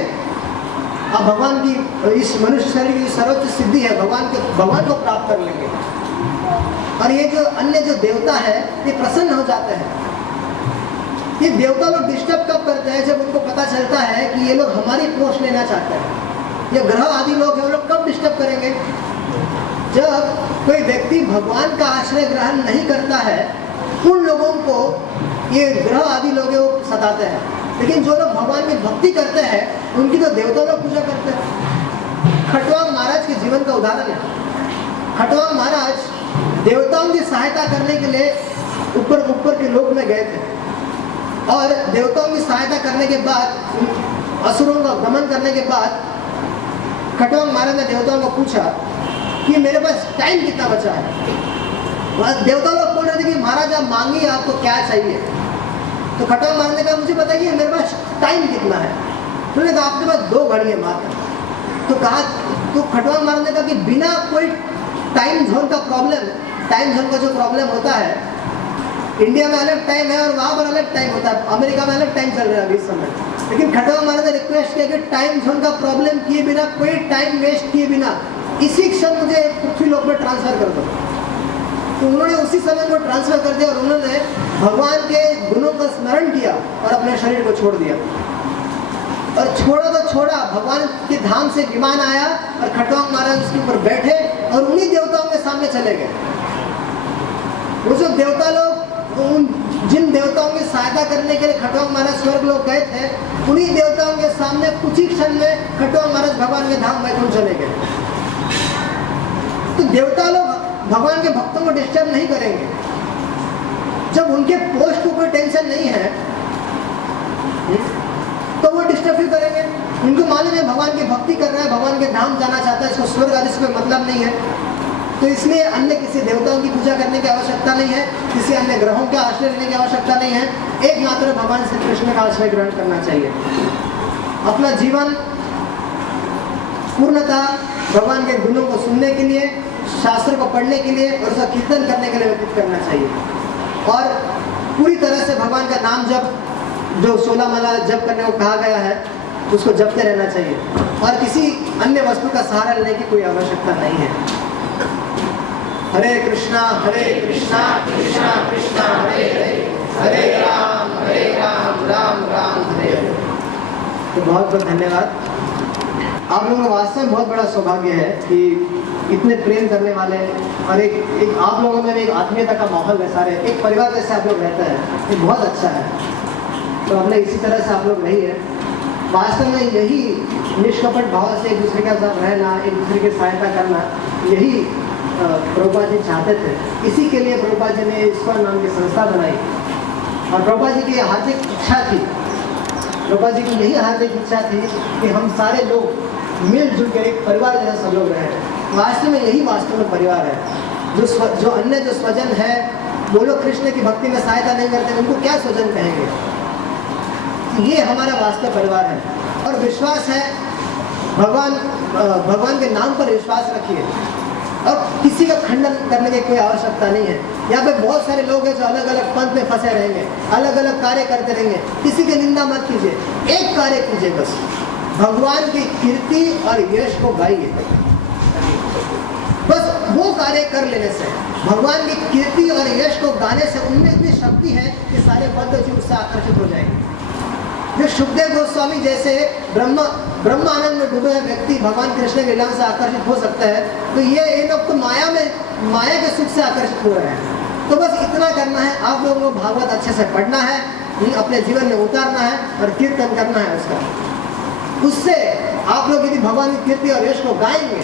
आप भगवान की इस मनुष्य शरीर की सर्वोच्च सिद्धि है भगवान को प्राप्त कर लेंगे। और ये जो अन्य जो देवता है ये प्रसन्न हो जाते हैं। ये देवता लोग डिस्टर्ब कब करते हैं? जब उनको पता चलता है कि ये लोग हमारी पोस्ट लेना चाहते हैं। ये ग्रह आदि लोग हैं, वो लोग कब डिस्टर्ब करेंगे? जब कोई व्यक्ति भगवान का आश्रय ग्रहण नहीं करता है, उन लोगों को ये ग्रह आदि लोग वो सताते हैं। लेकिन जो लोग भगवान की भक्ति करते हैं उनकी तो देवता लोग पूजा करते हैं। खटवांग महाराज के जीवन का उदाहरण है। खटवांग महाराज देवताओं की सहायता करने के लिए ऊपर के लोक में गए थे और देवताओं की सहायता करने के बाद, असुरों का दमन करने के बाद, खटवांग महाराज ने देवताओं को पूछा कि मेरे पास टाइम कितना बचा है। देवता लोग बोल रहे थे कि महाराज आप मांगिए, आपको क्या चाहिए। तो खटवांग महाराज ने कहा मुझे बताइए मेरे पास टाइम कितना है। उन्होंने कहा आपके पास 2 घड़ी है मात्र। तो खटवांग महाराज ने कहा कि बिना कोई टाइम जोन का जो प्रॉब्लम होता है, इंडिया में अलग टाइम है और वहाँ पर अलग टाइम होता है, अमेरिका में अलग टाइम चल रहा है अभी इस समय। लेकिन खटवांग महाराज ने रिक्वेस्ट किया कि टाइम जोन का प्रॉब्लम किए बिना, कोई टाइम वेस्ट किए बिना इसी क्षण मुझे पृथ्वी लोक में ट्रांसफर कर दो। तो उन्होंने उसी समय को ट्रांसफर कर दिया और उन्होंने भगवान के गुणों का स्मरण किया और अपने शरीर को छोड़ दिया। और छोड़ा तो छोड़ा, भगवान के धाम से विमान आया और खटवांग महाराज उसके ऊपर बैठे और उन्हीं देवताओं के सामने चले गए। वो जो देवता लोग, जिन देवताओं की सहायता करने के लिए खटवांग महाराज स्वर्ग लोग गए थे, उन्हीं देवताओं के सामने कुछ ही क्षण में खटवांग महाराज भगवान के धाम वैकुंठ चले गए। तो देवता लोग भगवान के भक्तों को डिस्टर्ब नहीं करेंगे। जब उनके पोस्ट को कोई टेंशन नहीं है तो वो डिस्टर्ब क्यों करेंगे? उनको मालूम है भगवान की भक्ति कर रहा है, भगवान के धाम जाना चाहता है, इसको स्वर्ग आदि से कोई मतलब नहीं है। तो इसलिए अन्य किसी देवताओं की पूजा करने की आवश्यकता नहीं है, किसी अन्य ग्रहों का आश्रय लेने की आवश्यकता नहीं है। एकमात्र भगवान श्री कृष्ण का आश्रय ग्रहण करना चाहिए। अपना जीवन पूर्णतः भगवान के गुणों को सुनने के लिए, शास्त्र को पढ़ने के लिए और उसका कीर्तन करने के लिए व्यतीत करना चाहिए। और पूरी तरह से भगवान का नाम जप, जो 16 माला जप करने को कहा गया है, उसको जपते रहना चाहिए और किसी अन्य वस्तु का सहारा लेने की कोई आवश्यकता नहीं है। हरे कृष्णा कृष्णा कृष्णा हरे हरे, हरे राम राम राम हरे हरे। तो बहुत बहुत धन्यवाद। आप लोगों का वास्तव में बहुत बड़ा सौभाग्य है कि इतने प्रेम करने वाले और एक आप लोगों में एक आत्मीयता का माहौल है, सारे एक परिवार जैसे आप लोग रहते हैं, ये बहुत अच्छा है। तो हमने इसी तरह से आप लोग रही है। वास्तव में यही निष्कपट भाव से एक दूसरे के साथ रहना, एक दूसरे की सहायता करना, यही प्रभुपाद जी चाहते थे। इसी के लिए प्रभुपाद जी ने ईश्वर नाम की संस्था बनाई और प्रभुपाद जी की हार्दिक इच्छा थी, प्रभुपाद जी की यही हार्दिक इच्छा थी कि हम सारे लोग मिलजुल कर एक परिवार जैसा सब लोग रहें। वास्तव में यही वास्तव में परिवार है। जो अन्य जो स्वजन है, वो लोग कृष्ण की भक्ति में सहायता नहीं करते, उनको क्या स्वजन कहेंगे? ये हमारा वास्तव परिवार है। और विश्वास है, भगवान के नाम पर विश्वास रखिए और किसी का खंडन करने की कोई आवश्यकता नहीं है। यहाँ पे बहुत सारे लोग हैं जो अलग अलग पंथ में फंसे रहेंगे, अलग अलग कार्य करते रहेंगे। किसी की निंदा मत कीजिए, एक कार्य कीजिए, बस भगवान की कीर्ति और यश को गाइए। बस वो कार्य कर लेने से, भगवान की कीर्ति और यश को गाने से उनमें इतनी शक्ति है कि सारे बद्ध जीव उससे आकर्षित हो जाएंगे। जो सुखदेव गोस्वामी जैसे ब्रह्म आनंद में डूबे हुए व्यक्ति भगवान कृष्ण के लीला से आकर्षित हो सकते हैं, तो ये लोग तो माया के सुख से आकर्षित हो रहे हैं। तो बस इतना करना है, आप लोगों को भागवत अच्छे से पढ़ना है, अपने जीवन में उतारना है और कीर्तन करना है उसका। उससे आप लोग यदि भगवान की कीर्ति और यश को गाएंगे,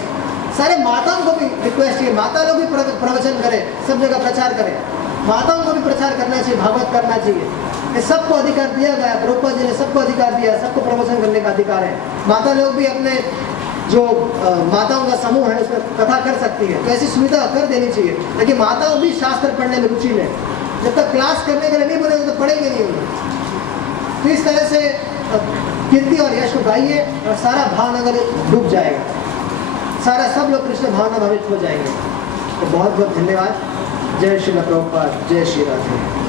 सारे माताओं को भी रिक्वेस्ट है, माता लोग भी प्रवचन करें, सब जगह प्रचार करें, माताओं को भी प्रचार करना चाहिए, भागवत करना चाहिए। ये सबको अधिकार दिया गया, प्रभुपाद जी ने सबको अधिकार दिया, सबको प्रवचन करने का अधिकार है। माता लोग भी अपने जो माताओं का समूह है उसमें कथा कर सकती है, तो ऐसी सुविधा कर देनी चाहिए। लेकिन माताओं भी शास्त्र पढ़ने में रुचि लें। जब तक क्लास करने के लिए नहीं बोलेंगे तो पढ़ेंगे नहीं उन्हें। तो इस तरह से कीर्ति और यश को गाइए और सारा भावनगर डूब जाएगा, सारा सब लोग कृष्ण भावना भावित हो जाएंगे। तो बहुत बहुत धन्यवाद। जय श्री प्रभुपाद, जय श्री राधे।